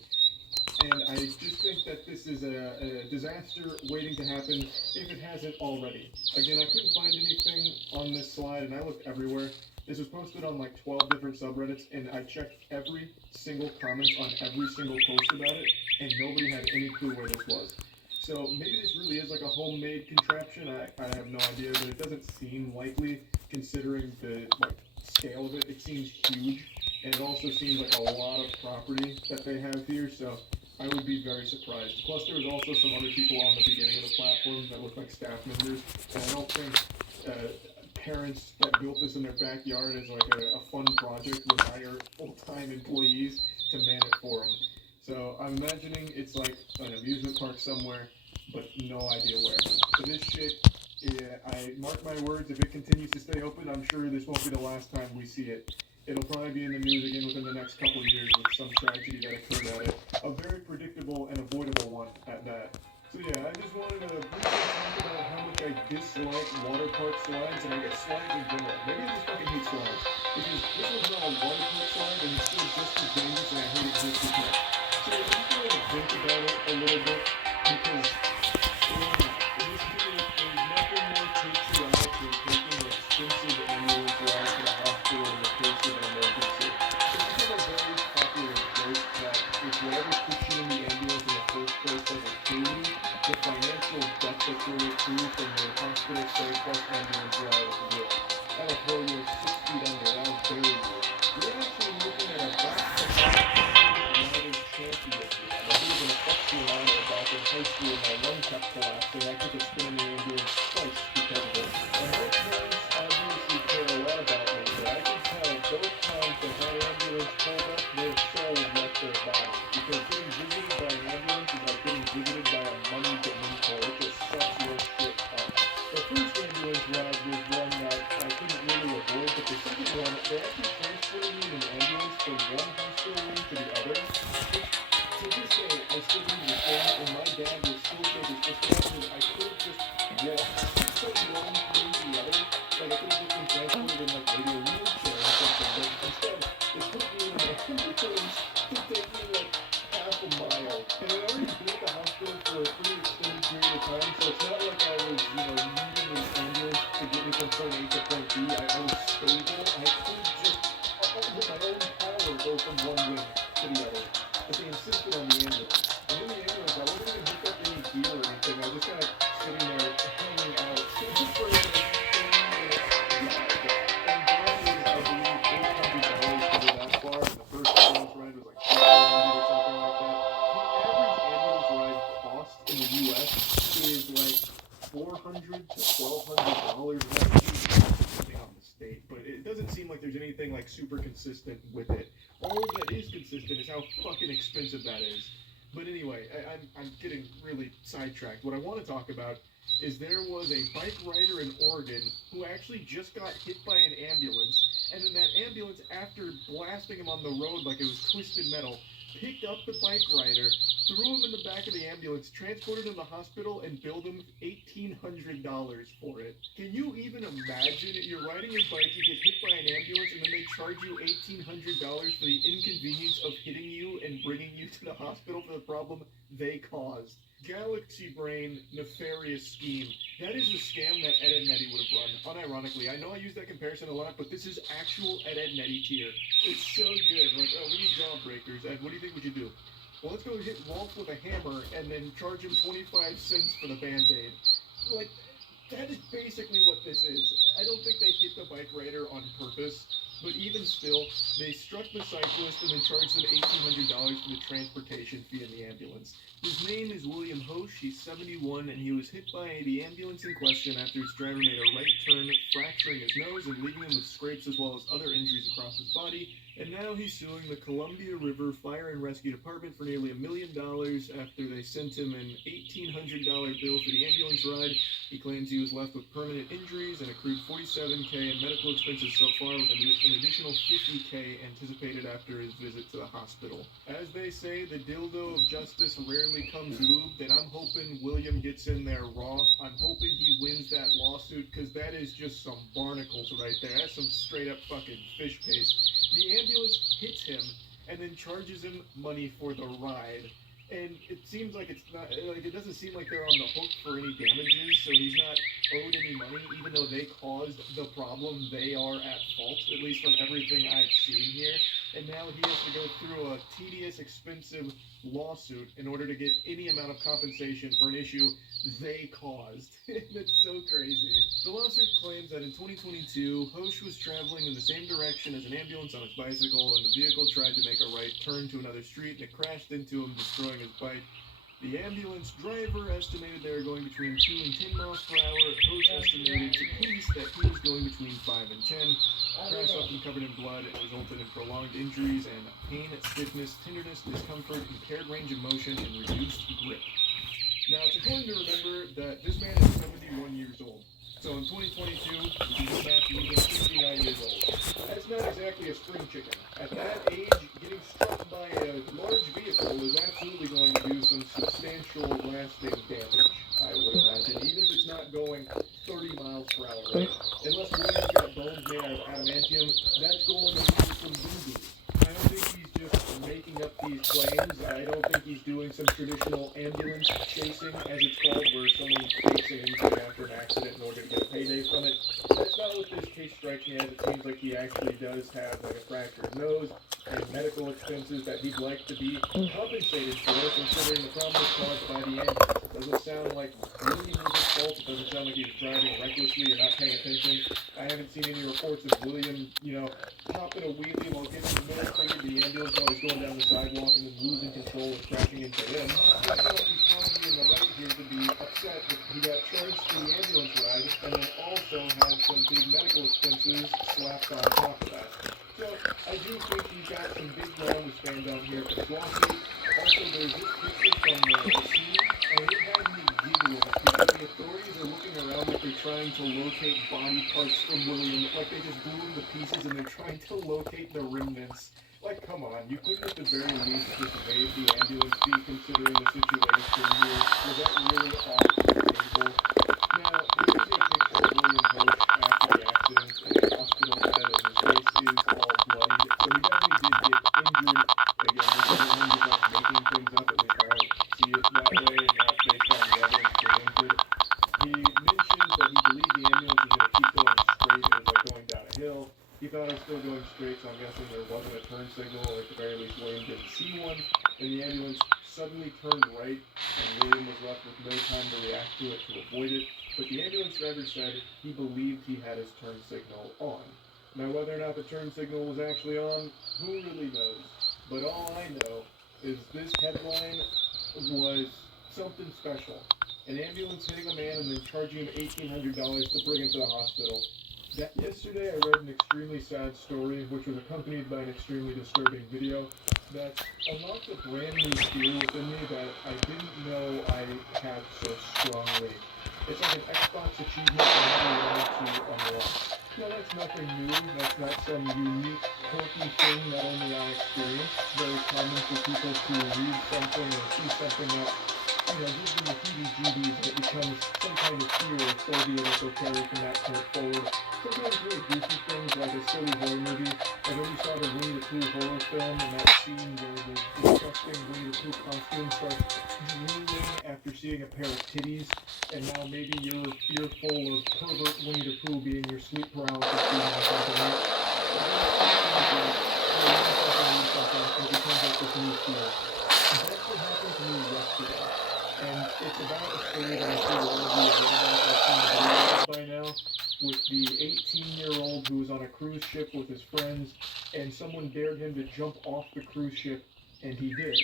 And I just think that this is a disaster waiting to happen if it hasn't already. Again, I couldn't find anything on this slide, and I looked everywhere. This was posted on like 12 different subreddits, and I checked every single comment on every single post about it, and nobody had any clue where this was. So maybe this really is like a homemade contraption. I have no idea, but it doesn't seem likely considering the like scale of it. It seems huge, and it also seems like a lot of property that they have here. So I would be very surprised. Plus, there was also some other people on the beginning of the platform that looked like staff members, and I don't think parents that built this in their backyard as like a fun project would hire full-time employees to man it for them. So I'm imagining it's like an amusement park somewhere, but no idea where. So this shit, yeah, I mark my words, if it continues to stay open, I'm sure this won't be the last time we see it. It'll probably be in the news again within the next couple of years with some tragedy that occurred at it. A very predictable and avoidable one at that. So yeah, I just wanted to briefly talk about how much I dislike water park slides, and I guess slides in general. Maybe I just fucking hate slides. Because this one's not a water park slide, and it's still just as dangerous, and I hate it just as much. So I'm just going to think about it a little bit, because in this video, there's nothing more patriotic than taking an expensive ambulance ride to the hospital in the case of an emergency. So this is a very popular joke that if whatever puts you in the ambulance in the first place doesn't kill you, the financial debt that you'll accrue from your hospital stay plus ambulance ride will. That'll throw you 6 feet under, that'll bury you. You're actually looking at a back-to-back United champion. I was in a fuck line back in high school, my lung kept collapsing. I took a spin in the ambulance twice because of it. And my parents obviously care a lot about me, but I can tell both times that my ambulance pulled up, their soul left their body. Because getting visited by an ambulance is like getting visited by a money dementor. It just sucks your shit up. The first ambulance ride was one that I couldn't really avoid, but the second one, they actually transported me in an ambulance from one hospital room to the other. To this day, I still do the same, and my dad was still shake his fist at me. I could have just walked so long from one to the other, like I could have just been transported in like maybe a wheelchair or something, but instead, they put me in an ambulance to take me like half a mile. And I already been at the hospital for a pretty extended period of time, so it's not like I was, needing an ambulance to get me from point A to point B. I was stable. I could just, with my own power, go from one wing to the other. But they insisted on the ambulance. And in the ambulance, I wasn't even hooked up to any gear or anything. I was just kind of sitting there hanging out. So just for a 30-minute ride. And granted, I believe both countries are always to go that far. And the first ambulance ride was like $400 or something like that. The average ambulance ride cost in the U.S. is like $400 to $1,200, depending on the state. But it doesn't seem like there's anything like super consistent with it. All that is consistent is how fucking expensive that is. But anyway, I'm getting really sidetracked. What I want to talk about is there was a bike rider in Oregon who actually just got hit by an ambulance, and then that ambulance, after blasting him on the road like it was twisted metal, picked up the bike rider, threw him in the back of the ambulance, transported him to the hospital, and billed him $1,800 for it. Can you even imagine? You're riding your bike, you get hit by an ambulance, and then they charge you $1,800 for the inconvenience of hitting you and bringing you to the hospital for the problem they caused. Galaxy Brain nefarious scheme. That is a scam that Ed, Edd n Eddy would have run. Unironically, I know I use that comparison a lot, but this is actual Ed, Edd n Eddy tier. It's so good. Like, oh, we need jawbreakers. Ed, what do you think we should do? Well, let's go hit Rolf with a hammer and then charge him 25 cents for the Band-Aid. Like, that is basically what this is. I don't think they hit the bike rider on purpose, but even still, they struck the cyclist and then charged them $1,800 for the transportation fee in the ambulance. His name is William Hosch, he's 71, and he was hit by the ambulance in question after his driver made a right turn, fracturing his nose and leaving him with scrapes as well as other injuries across his body. And now he's suing the Columbia River Fire and Rescue Department for nearly $1 million after they sent him an $1,800 bill for the ambulance ride. He claims he was left with permanent injuries and accrued $47K in medical expenses so far, with an additional $50K anticipated after his visit to the hospital. As they say, the dildo of justice rarely comes lubed, and I'm hoping William gets in there raw. I'm hoping he wins that lawsuit, because that is just some barnacles right there. That's some straight up fucking fish paste. The ambulance hits him and then charges him money for the ride. And it seems like it's not, like, it doesn't seem like they're on the hook for any damages, so he's not owed any money, even though they caused the problem. They are at fault, at least from everything I've seen here. And now he has to go through a tedious, expensive lawsuit in order to get any amount of compensation for an issue they caused. That's so crazy. The lawsuit claims that in 2022, Hosch was traveling in the same direction as an ambulance on his bicycle, and the vehicle tried to make a right turn to another street, and it crashed into him, destroying his bike. The ambulance driver estimated they were going between 2 and 10 miles per hour. Hosch estimated to police that he was going between 5 and 10. Crash left him covered in blood and resulted in prolonged injuries and pain, stiffness, tenderness, discomfort, impaired range of motion, and reduced grip. Now, it's important to remember that this man is 71 years old. So in 2022, you can go back and he's 69 years old. That's not exactly a spring chicken. At that age, getting struck by a large vehicle is absolutely going to do some substantial lasting damage, I would imagine, even if it's not going 30 miles per hour, right? Unless William's got bones made out of adamantium, that's going to do some boobies. I don't think he's just making up these claims. I don't think he's doing some traditional ambulance chasing, as it's called, where someone fakes an injury after an accident in order to get a payday from it. That's not what this case strikes me as. It seems like he actually does have like a fractured nose and medical expenses that he'd like to be compensated for, considering the problem was caused by the ambulance. It doesn't sound like William was at fault. It doesn't sound like he was driving recklessly or not paying attention. I haven't seen any reports of William, popping a wheelie while getting the middle finger to the ambulance while he's going down the sidewalk and then losing control and crashing into them. I feel like he's probably in the right here to be upset that he got charged for the ambulance ride and then also had some big medical expenses slapped on top of that. So I do think he's got some big ground to stand on here for this lawsuit. Also, there's this picture from the scene, and it had me giggling because the authorities are looking around like they're trying to locate body parts from William, like they just blew him to pieces and they're trying to locate the remnants. Like, come on, you couldn't at the very least just waive the ambulance fee considering the situation here. Was that really off the table? Now, there is a picture of William Hosch after the accident in a hospital bed, and his face is all bloodied, so he definitely did get injured. Again, this isn't him just like making things up, at least I don't see it that way, and not based on the evidence presented. He mentioned that he believed the ambulance was going to keep going straight. It was like going down a hill. He thought it was still going straight, so I'm guessing there wasn't a turn signal, or at the very least William didn't see one. And the ambulance suddenly turned right, and William was left with no time to react to it to avoid it. But the ambulance driver said he believed he had his turn signal on. Now, whether or not the turn signal was actually on, who really knows? But all I know is this headline was something special. An ambulance hitting a man and then charging him $1,800 to bring him to the hospital. Yesterday I read an extremely sad story, which was accompanied by an extremely disturbing video. that unlocked a brand new fear within me that I didn't know I had so strongly. It's like an Xbox achievement I never wanted to unlock. Now that's nothing new, that's not some unique, quirky thing that only I experience. Very common for people to read something or see something that, gives them the heebie-jeebies and it becomes some kind of fear or phobia that they'll carry from that point forward. Sometimes really goofy things like a silly horror movie. Like when you saw the Winnie the Pooh horror film and that scene where the disgusting Winnie the Pooh costume starts drooling after seeing a pair of titties, and now maybe you're fearful of pervert Winnie the Pooh being your sleep paralysis demon or something. Right? It becomes like this new fear. That's what happened to me yesterday. And it's about a story that I'm sure all of you have read about by now, with the 18-year-old who was on a cruise ship with his friends, and someone dared him to jump off the cruise ship, and he did.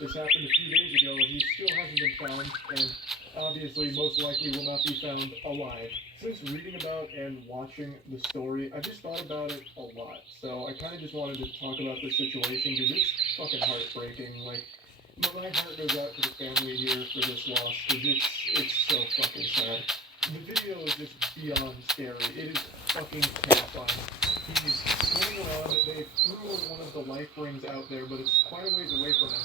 This happened a few days ago, and he still hasn't been found, and obviously most likely will not be found alive. Since reading about and watching the story, I just thought about it a lot. So I kind of just wanted to talk about this situation because it's fucking heartbreaking. Like, my heart goes out to the family here for this loss because it's so fucking sad. The video is just beyond scary. It is fucking terrifying. He's swimming around. They threw one of the life rings out there, but it's quite a ways away from him.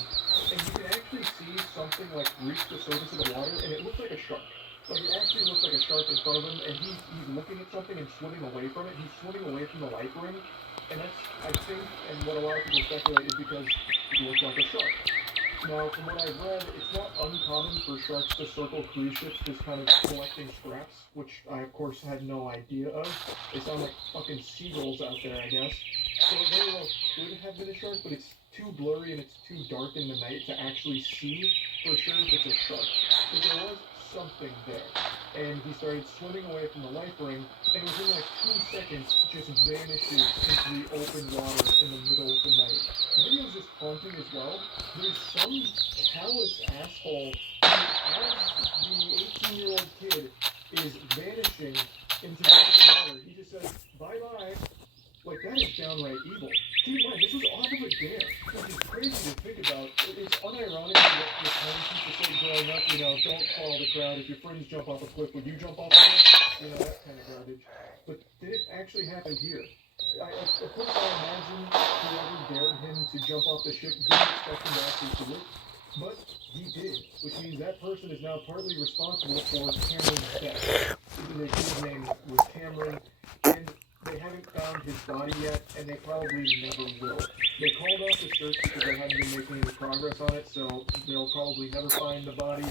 And you can actually see something like reach the surface of the water, and it looks like a shark. Like, it actually looks like a shark in front of him, and he's looking at something and swimming away from it. He's swimming away from the life ring, and that's, I think, and what a lot of people speculate is because it looks like a shark. Now, from what I've read, it's not uncommon for sharks to circle cruise ships just kind of collecting scraps, which I, of course, had no idea of. They sound like fucking seagulls out there, I guess. So it very well could have been a shark, but it's too blurry and it's too dark in the night to actually see for sure if it's a shark. But there was something there. And he started swimming away from the life ring, and within like 2 seconds, just vanishes into the open water in the middle of the night. The video is just haunting as well. There's some callous asshole who, as the 18-year-old kid is vanishing into the open water, he just says, bye-bye. Like, that is downright evil. Keep in mind, this was off of a dare, which is crazy to think about. It's unironic what your parents used to say growing up, don't follow the crowd. If your friends jump off a cliff, would you jump off a cliff? That kind of garbage. But did it actually happen here? Of course, I imagine whoever dared him to jump off the ship didn't expect him to actually do it, but he did, which means that person is now partly responsible for Cameron's death. The kid's name was Cameron, and they haven't found his body yet, and they probably never will. They called off the search because they hadn't been making any progress on it, so they'll probably never find the body,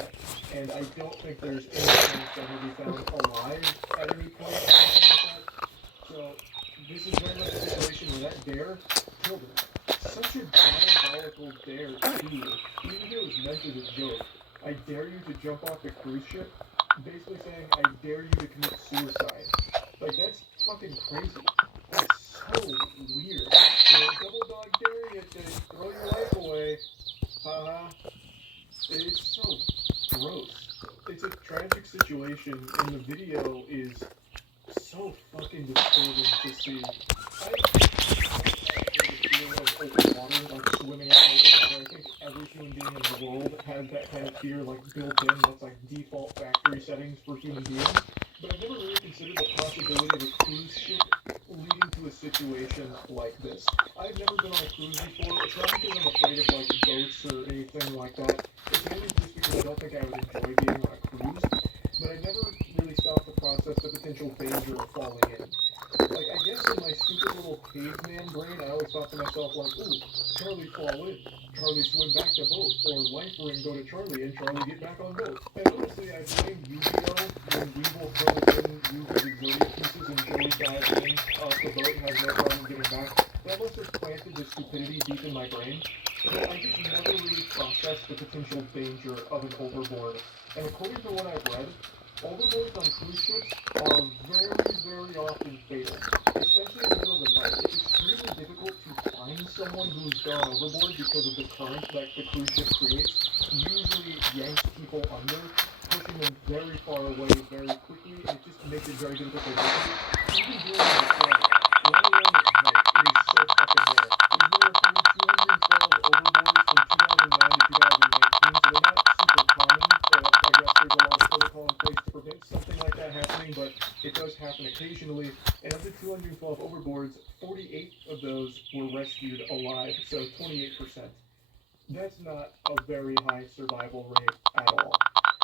and I don't think there's any chance that he'll be found alive at any point or anything like that. So this is very much a situation where that dare killed him. Such a diabolical dare, too. Even if it was meant as a joke. I dare you to jump off the cruise ship, basically saying, I dare you to commit suicide. Like, that's fucking crazy. That's so weird. Double dog dare you to throw your life away. It's so gross. It's a tragic situation, and the video is so fucking disturbing to see. I feel like open water, like swimming out in open water. I think every human being in the world has that kind of fear, like, built in. That's like default factory settings for human beings. But I've never really considered the possibility of a cruise ship leading to a situation like this. I've never been on a cruise before. It's not because I'm afraid of, like, boats or anything like that. It's mainly just because I don't think I would enjoy being on a cruise. But I never really stopped to process the potential danger of falling in. Like, I guess in my stupid little caveman brain, I always thought to myself, like, ooh, Charlie fall in, Charlie swim back to boat, or life ring go to Charlie and Charlie get back on boat. And honestly, I blame Yu-Gi-Oh! When Weevil throws in Yu-Gi's Exodia pieces and Joey dives in off the boat and has no problem getting back. That must have planted this stupidity deep in my brain. So I just never really processed the potential danger of an overboard. And according to what I've read, overboards on cruise ships are very, very often fatal, especially in the middle of the night. It's extremely difficult to find someone who's gone overboard because of the current that the cruise ship creates. Usually yanks people under, pushing them very far away very quickly, and it just makes it very difficult to rescue. Even during the day, let alone at night, it is so fucking rare. There's been reported 212 thing, but it does happen occasionally. And of the 212 overboards, 48 of those were rescued alive, so 28%. That's not a very high survival rate at all.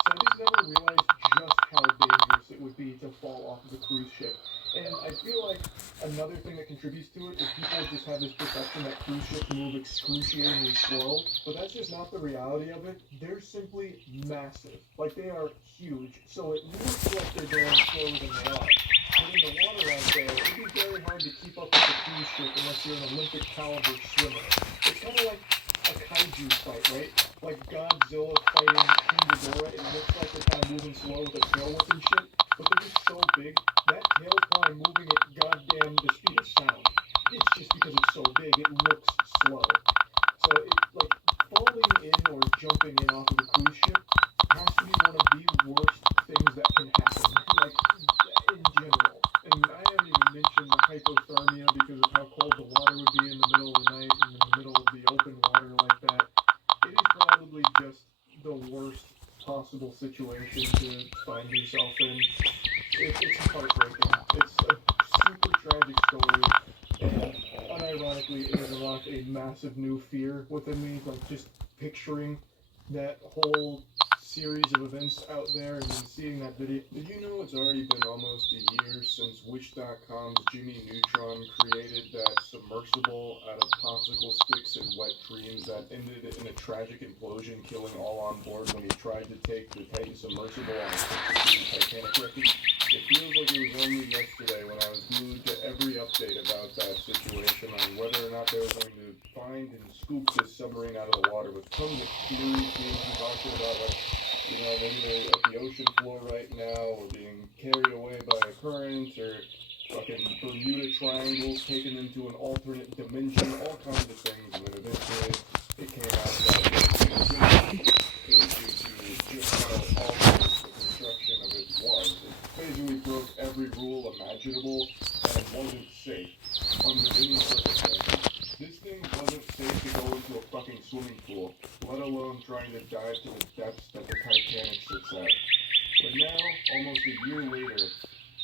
So I just never realized just how dangerous it would be to fall off of a cruise ship. And I feel like another thing that contributes to it is people just have this perception that cruise ships move excruciatingly slow, but that's just not the reality of it. They're simply massive. Like, they are huge, so it looks like they're going slower than they are. But in the water out there, it'd be very hard to keep up with a cruise ship unless you're an Olympic caliber swimmer. It's kind of like a kaiju fight, right? Like Godzilla fighting King Ghidorah. It looks like they're kind of moving slow with a tail whip and shit, but they're just so big. That tail's probably moving at goddamn the speed of sound. It's just because it's so big, it looks slow. So it, like, falling in or jumping in off of a cruise ship has to be one of the worst things that can happen, like, in general. And I haven't even mentioned the hypothermia because of how cold the water would be in the middle of the night and in the middle of the open water like that. It is probably just the worst possible situation to find yourself in. It's heartbreaking. It's a super tragic story, and unironically, it has unlocked a massive new fear within me, like just picturing that whole series of events out there and then seeing that video. Did you know it's already been almost a year since Wish.com's Jimmy Neutron created that submersible out of popsicle sticks and wet dreams that ended in a tragic implosion, killing all on board when he tried to take the Titan submersible on a Titanic wreckage? It feels like it was only yesterday when I was glued to every update about that situation on whether or not they were going to find and scoop this submarine out of the water, with tons of theories being concocted about, like, you know, maybe they're at the ocean floor right now, or being carried away by a current, or fucking Bermuda Triangles taking them to an alternate dimension, all kinds of things, and then eventually it came out that it was due to just how awful the construction of it was. It basically broke every rule imaginable and wasn't safe under any circumstances. This thing wasn't safe to go into a fucking swimming pool, let alone trying to dive to the depths that the Titanic sits at. But now, almost a year later,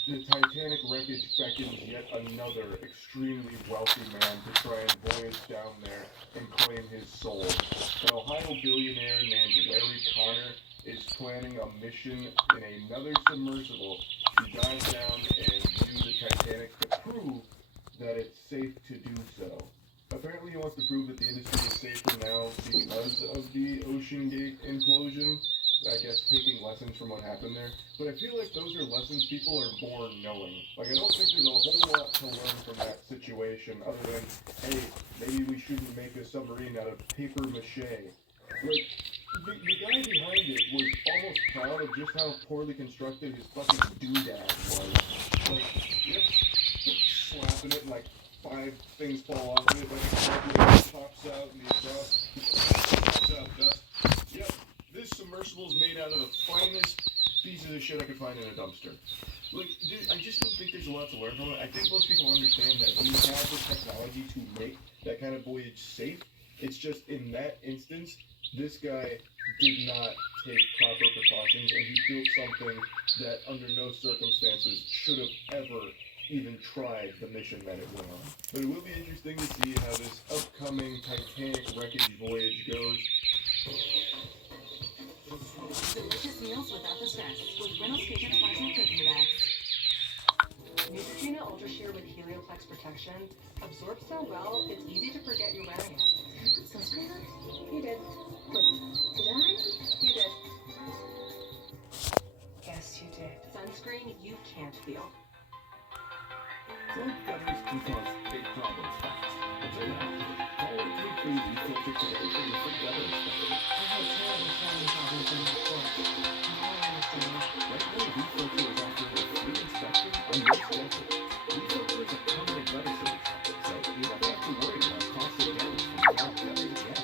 the Titanic wreckage beckons yet another extremely wealthy man to try and voyage down there and claim his soul. An Ohio billionaire named Larry Connor is planning a mission in another submersible to dive down and view the Titanic to prove that it's safe to do so. Apparently he wants to prove that the industry is safer now because of the Ocean Gate implosion. I guess taking lessons from what happened there. But I feel like those are lessons people are born knowing. Like, I don't think there's a whole lot to learn from that situation other than, hey, maybe we shouldn't make a submarine out of paper mache. Like, the guy behind it was almost proud of just how poorly constructed his fucking doodad was. Like, yep, slapping it and like 5 things fall off of it, like a carburetor pops out and the exhaust pops out dust. Yep, this submersible is made out of the finest pieces of shit I could find in a dumpster. Like, dude, I just don't think there's a lot to learn from it. I think most people understand that we have the technology to make that kind of voyage safe. It's just in that instance, this guy did not take proper precautions, and he built something that under no circumstances should have ever even tried the mission that it went on. But it will be interesting to see how this upcoming Titanic wreckage voyage goes. Delicious meals without the stress with Reynolds Kitchen Functional Cooking Bags. Neutrogena Ultra Sheer with Helioplex protection absorbs so well, it's easy to forget you're wearing it. Sunscreen on? You did. Did I? You did. Yes, you did. Sunscreen you can't feel. Flood gutters can cause big problems fast. Until now, call 833 Refilter today for your free gutter inspection. I had terrible plumbing problems in my court. Now I understand. Right now, Refilter is offering a free inspection on your schedule. Refilter is a permanent gutter solution, so you don't have to worry about costly damage from clogged gutters again.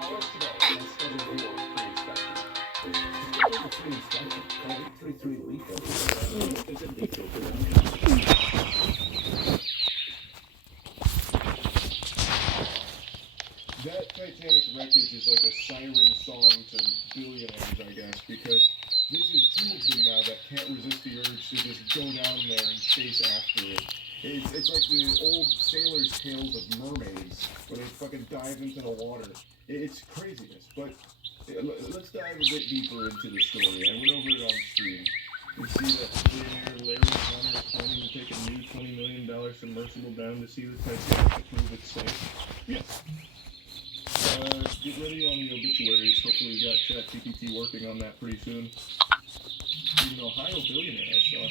Call us today and schedule your free inspection. To schedule a free inspection, call 833 Refilter. Visit Refilter.com. That Titanic wreckage is like a siren song to billionaires, I guess, because this is 2 of them now that can't resist the urge to just go down there and chase after it. It's like the old sailors' tales of mermaids, where they fucking dive into the water. It's craziness, but let's dive a bit deeper into the story. I went over it on stream. We see that billionaire Larry Connor is planning to take a new $20 million submersible down to see the Titanic to prove it's safe. Yes. Get ready on the obituaries. Hopefully we got ChatGPT working on that pretty soon. He's an Ohio billionaire, I saw.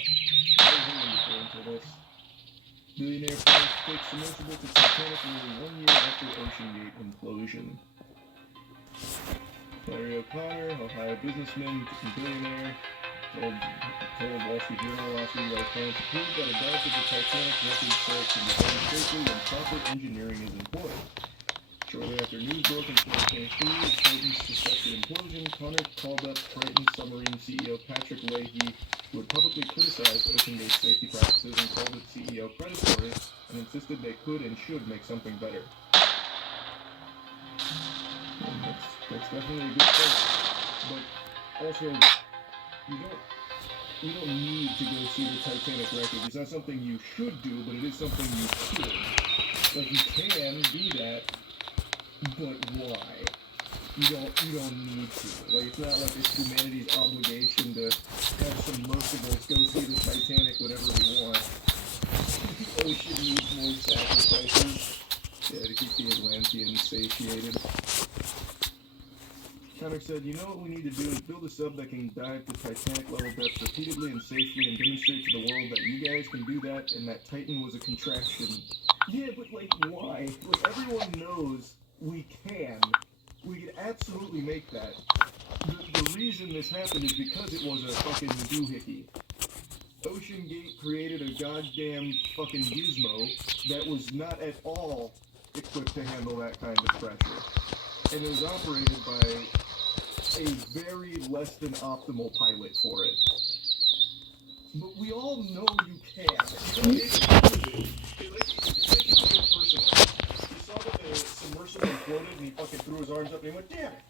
Never heard him before until this. Billionaire plans to take submersible to Titanic nearly 1 year after Ocean Gate implosion. Larry O'Connor, Ohio businessman and billionaire, told Wall Street Journal last week that his plans to prove that a dive to the Titanic record site can be done safely when proper engineering is employed. Shortly after news broke in 2023 of Triton's suspected implosion, Connor called up Triton Submarine CEO Patrick Leahy, who had publicly criticized Ocean Gate's safety practices and called its CEO predatory, and insisted they could and should make something better. And that's definitely a good thing. But also, you don't need to go see the Titanic wreckage. It's not something you should do, but it is something you could. Like, you can do that, but why? You don't need to. Like, it's not like it's humanity's obligation to have submersibles go see the Titanic whatever we want. The ocean needs more sacrifices. Yeah, to keep the Atlanteans satiated. Connor said, you know what we need to do is build a sub that can dive to Titanic level depths repeatedly and safely and demonstrate to the world that you guys can do that and that Titan was a contraction. Yeah, but like, why? Like, everyone knows we can. We could absolutely make that. The reason this happened is because it was a fucking doohickey. Ocean Gate created a goddamn fucking gizmo that was not at all equipped to handle that kind of pressure. And it was operated by a very less than optimal pilot for it. But we all know you can. It's like you took it personal. You saw that the submersible imploded and he fucking threw his arms up and he went, damn it.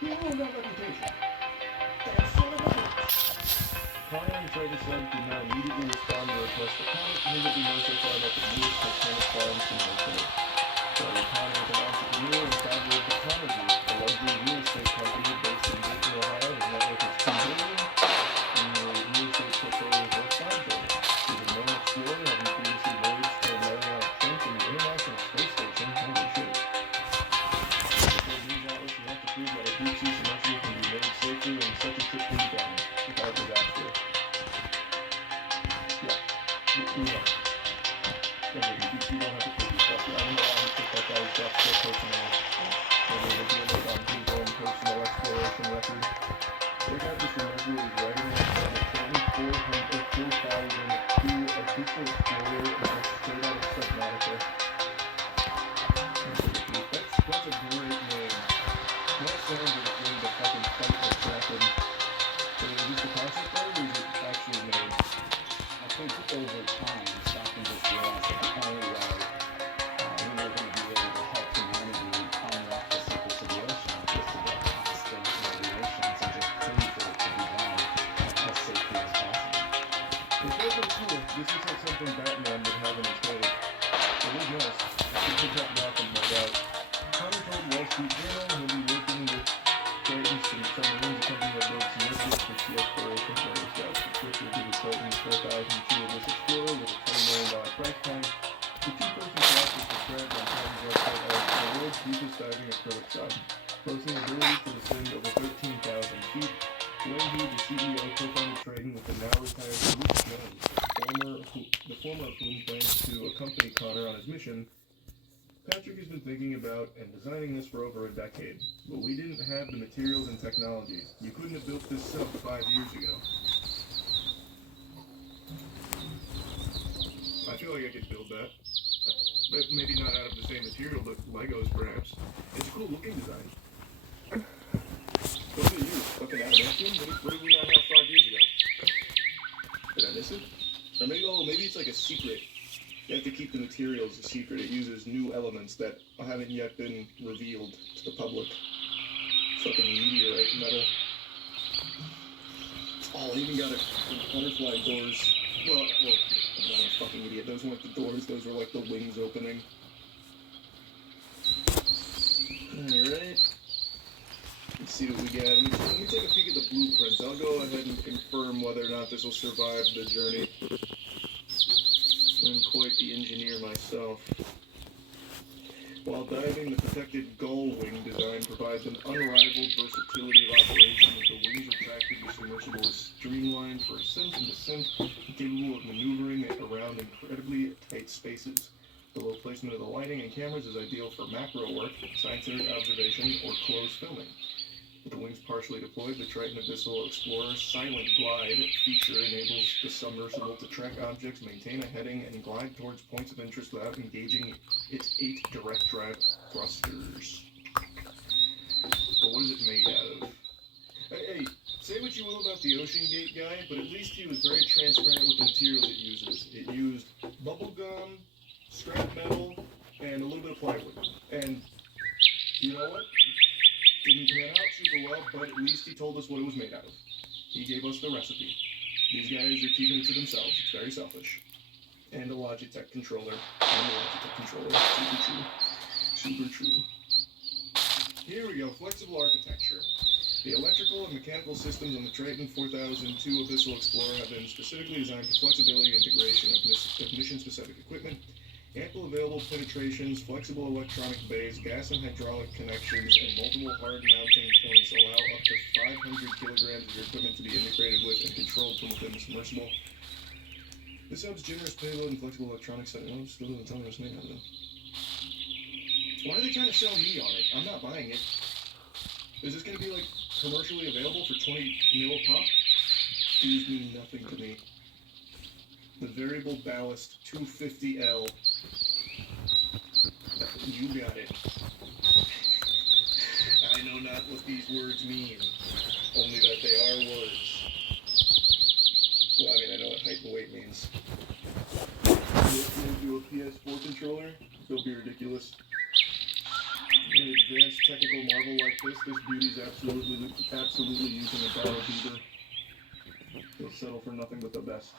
He ruined that reputation. That son of a bitch. Connor and Triton Sub did not immediately respond to a request for comment, immediately knows so far that the newest Titanic farms can make it. Larry Connor is an entrepreneur and founder of the Connor Group, a luxury real estate company based in Dayton, Ohio. His net worth is $2 billion, and the real estate portfolio is worth $5 billion. He's a known explorer, having previously voyaged to Mariana Trench and the International Space Station. Holy shit. Before news outlets, you have to prove that a deep sea submersible can be made safely and such a trip can be done without disaster. Yeah, we know. You don't have to prove yourself. I don't know why he took that guy's death so personal. Maybe it'll be like on his own personal exploration record. Check out this interview with Reagan and the 4,002 official explorer and just straight out of Subnautica. That's a great name. That sounds like it's going to fucking fight the Kraken. So is this a concept art or is it actually made? I think over time, Stockton just realized that the only way we were going to be able to help humanity unlock the secrets of the ocean is to get past the regulations and just prove that it can be done as safely as possible. It's also cool. This is like something Batman would have in his cave. It is nice. It could help Gotham, no doubt. Connor told Wall Street Journal he'll be working with Triton's and submarines, a company that builds submersibles for sea exploration for his jobs. The trip will be the Triton's 4,000 Cubist Explorer with a $20 million price tag. The two-person craft is described on Titan's website as the world's deepest diving acrylic sub, boasting the ability to descend over 13,000 feet. Leahy, the CEO, co-founded Triton with the now retired Luke Jones, the former of whom plans to accompany Connor on his mission. Patrick has been thinking about and designing this for over a decade, but we didn't have the materials and technology. You couldn't have built this sub 5 years ago. I feel like I could build that. But maybe not out of the same material, but Legos perhaps. It's a cool looking design. What did they use? Fucking adamantium? What did we not have 5 years ago? Did I miss it? Or maybe it's like a secret. You have to keep the materials a secret. It uses new elements that haven't yet been revealed to the public. Fucking meteorite metal. Oh, Oh, it even got a butterfly doors. Well, I'm a fucking idiot. Those weren't the doors. Those were like the wings opening. Alright. Let's see what we got. Let me take a peek at the blueprints. I'll go ahead and confirm whether or not this will survive the journey. I'm quite the engineer myself. While diving, the protected gull wing design provides an unrivaled versatility of operation as the wings retracted submersible is streamlined for ascent and descent, capable of maneuvering around incredibly tight spaces. The low placement of the lighting and cameras is ideal for macro work, scientific observation, or close filming. With the wings partially deployed, the Triton Abyssal Explorer Silent Glide feature enables the submersible to track objects, maintain a heading, and glide towards points of interest without engaging its 8 direct drive thrusters. But what is it made out of? Hey, say what you will about the Ocean Gate guy, but at least he was very transparent with the materials it uses. It used bubble gum, scrap metal, and a little bit of plywood. And you know what? Didn't pan out super well, but at least he told us what it was made out of. He gave us the recipe. These guys are keeping it to themselves. It's very selfish. And a Logitech controller. Super true. Super true. Here we go. Flexible architecture. The electrical and mechanical systems on the Triton 4002 Abyssal Explorer have been specifically designed for flexibility and integration of mission-specific equipment. Ample available penetrations, flexible electronic bays, gas and hydraulic connections, and multiple hard mounting points allow up to 500 kilograms of your equipment to be integrated with and controlled from within the submersible. This hub's generous payload and flexible electronics that still doesn't tell me what's made out of them. Why are they trying to sell me on it? I'm not buying it. Is this going to be like commercially available for 20 mil a pop? These mean nothing to me. The variable ballast 250L. You got it. I know not what these words mean, only that they are words. Well, I mean, I know what height and weight means. If you do a PS4 controller, it'll be ridiculous. An advanced technical marvel like this beauty's absolutely using a barrel beater. They'll settle for nothing but the best.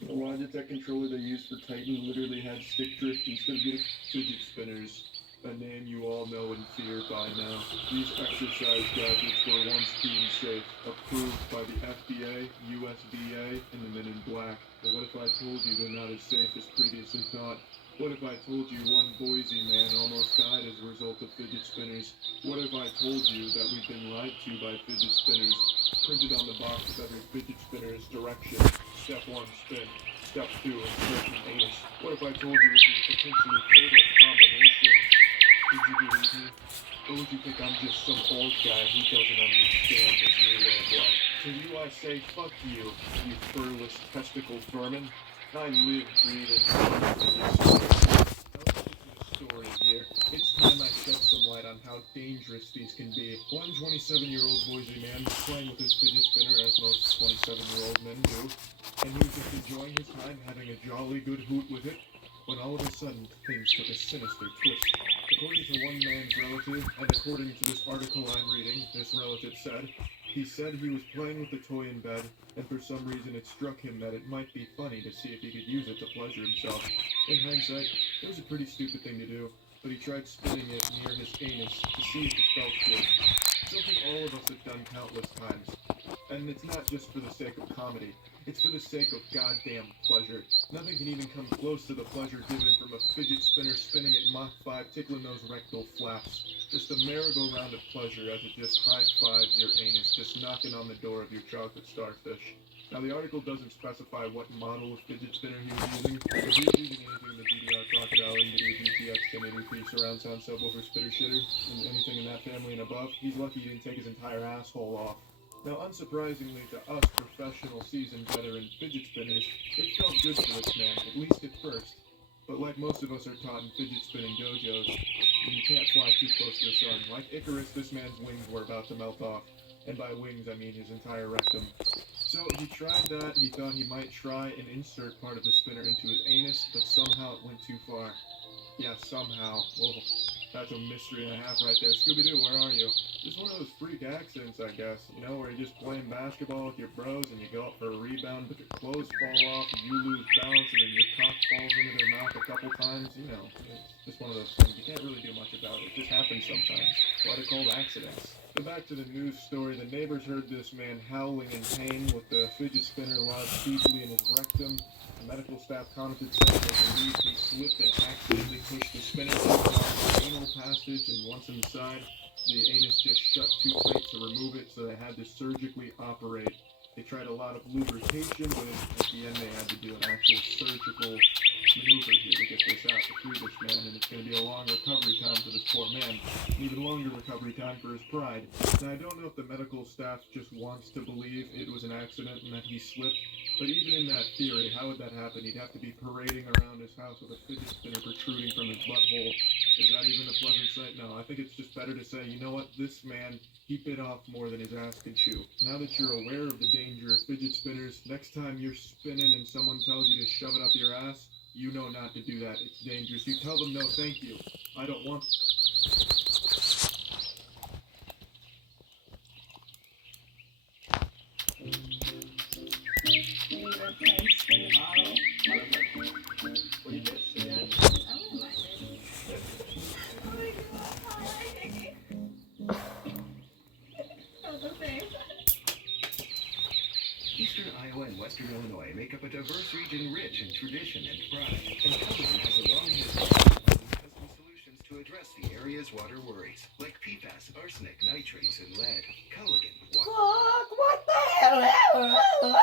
The Logitech controller they used for Titan literally had stick drift instead of getting fidget spinners, a name you all know and fear by now. These exercise gadgets were once deemed safe, approved by the FDA, USDA, and the Men in Black. But what if I told you they're not as safe as previously thought? What if I told you one Boise man almost died as a result of fidget spinners? What if I told you that we've been lied to by fidget spinners? Printed on the box of every fidget spinner's direction. Step 1, spin. Step 2, insert an anus. What if I told you this is a potentially fatal combination? Would you believe me? Or would you think I'm just some old guy who doesn't understand this new way of life? To you I say, fuck you, you furless testicle vermin. I live, breathe, and story here. It's time I shed some light on how dangerous these can be. One 27-year-old Boise man was playing with his fidget spinner, as most 27-year-old men do, and he was just enjoying his time, having a jolly good hoot with it, when all of a sudden, things took a sinister twist. According to one man's relative, and according to this article I'm reading, this relative said, he said he was playing with the toy in bed, and for some reason it struck him that it might be funny to see if he could use it to pleasure himself. In hindsight, it was a pretty stupid thing to do, but he tried spinning it near his anus to see if it felt good. Something all of us have done countless times. And it's not just for the sake of comedy. It's for the sake of goddamn pleasure. Nothing can even come close to the pleasure given from a fidget spinner spinning at Mach 5, tickling those rectal flaps. Just a merry-go-round of pleasure as it just high-fives your anus, just knocking on the door of your chocolate starfish. Now, the article doesn't specify what model of fidget spinner he was using. If he was using anything in the DDR Crocodile, NVIDIA GTX 1080p surround sound subwoofer spitter shitter, and anything in that family and above, he's lucky he didn't take his entire asshole off. Now, unsurprisingly to us professional seasoned veteran fidget spinners, it felt good for this man, at least at first. But like most of us are taught in fidget spinning dojos, you can't fly too close to the sun. Like Icarus, this man's wings were about to melt off. And by wings, I mean his entire rectum. So he tried that. He thought he might try and insert part of the spinner into his anus, but somehow it went too far. Yeah, somehow. Whoa. That's a mystery and a half right there. Scooby-Doo, where are you? Just one of those freak accidents, I guess. You know, where you're just playing basketball with your bros and you go up for a rebound, but your clothes fall off and you lose balance and then your cock falls into their mouth a couple times. You know, it's just one of those things. You can't really do much about it. It just happens sometimes. Why they're called accidents. So back to the news story. The neighbors heard this man howling in pain with the fidget spinner lodged deeply in his rectum. The medical staff commented saying they believe he slipped and accidentally pushed the spinner too far into the anal passage, and once inside, the anus just shut too tight to remove it, so they had to surgically operate. They tried a lot of lubrication, but at the end they had to do an actual surgical maneuver here to get this out to free this man, and it's going to be a long recovery time for this poor man. An even longer recovery time for his pride. Now, I don't know if the medical staff just wants to believe it was an accident and that he slipped, but even in that theory, how would that happen? He'd have to be parading around his house with a fidget spinner protruding from his butthole. Is that even a pleasant sight? No, I think it's just better to say, you know what, this man, he bit off more than his ass could chew. Now that you're aware of the danger of fidget spinners, next time you're spinning and someone tells you to shove it up your ass, you know not to do that. It's dangerous. You tell them, no, thank you. I don't want... What do you miss again? Eastern Iowa and Western Illinois make up a diverse region rich in tradition and pride, and Culligan has a long history of providing custom solutions to address the area's water worries, like PFAS, arsenic, nitrates, and lead. Culligan. Fuck, what the hell?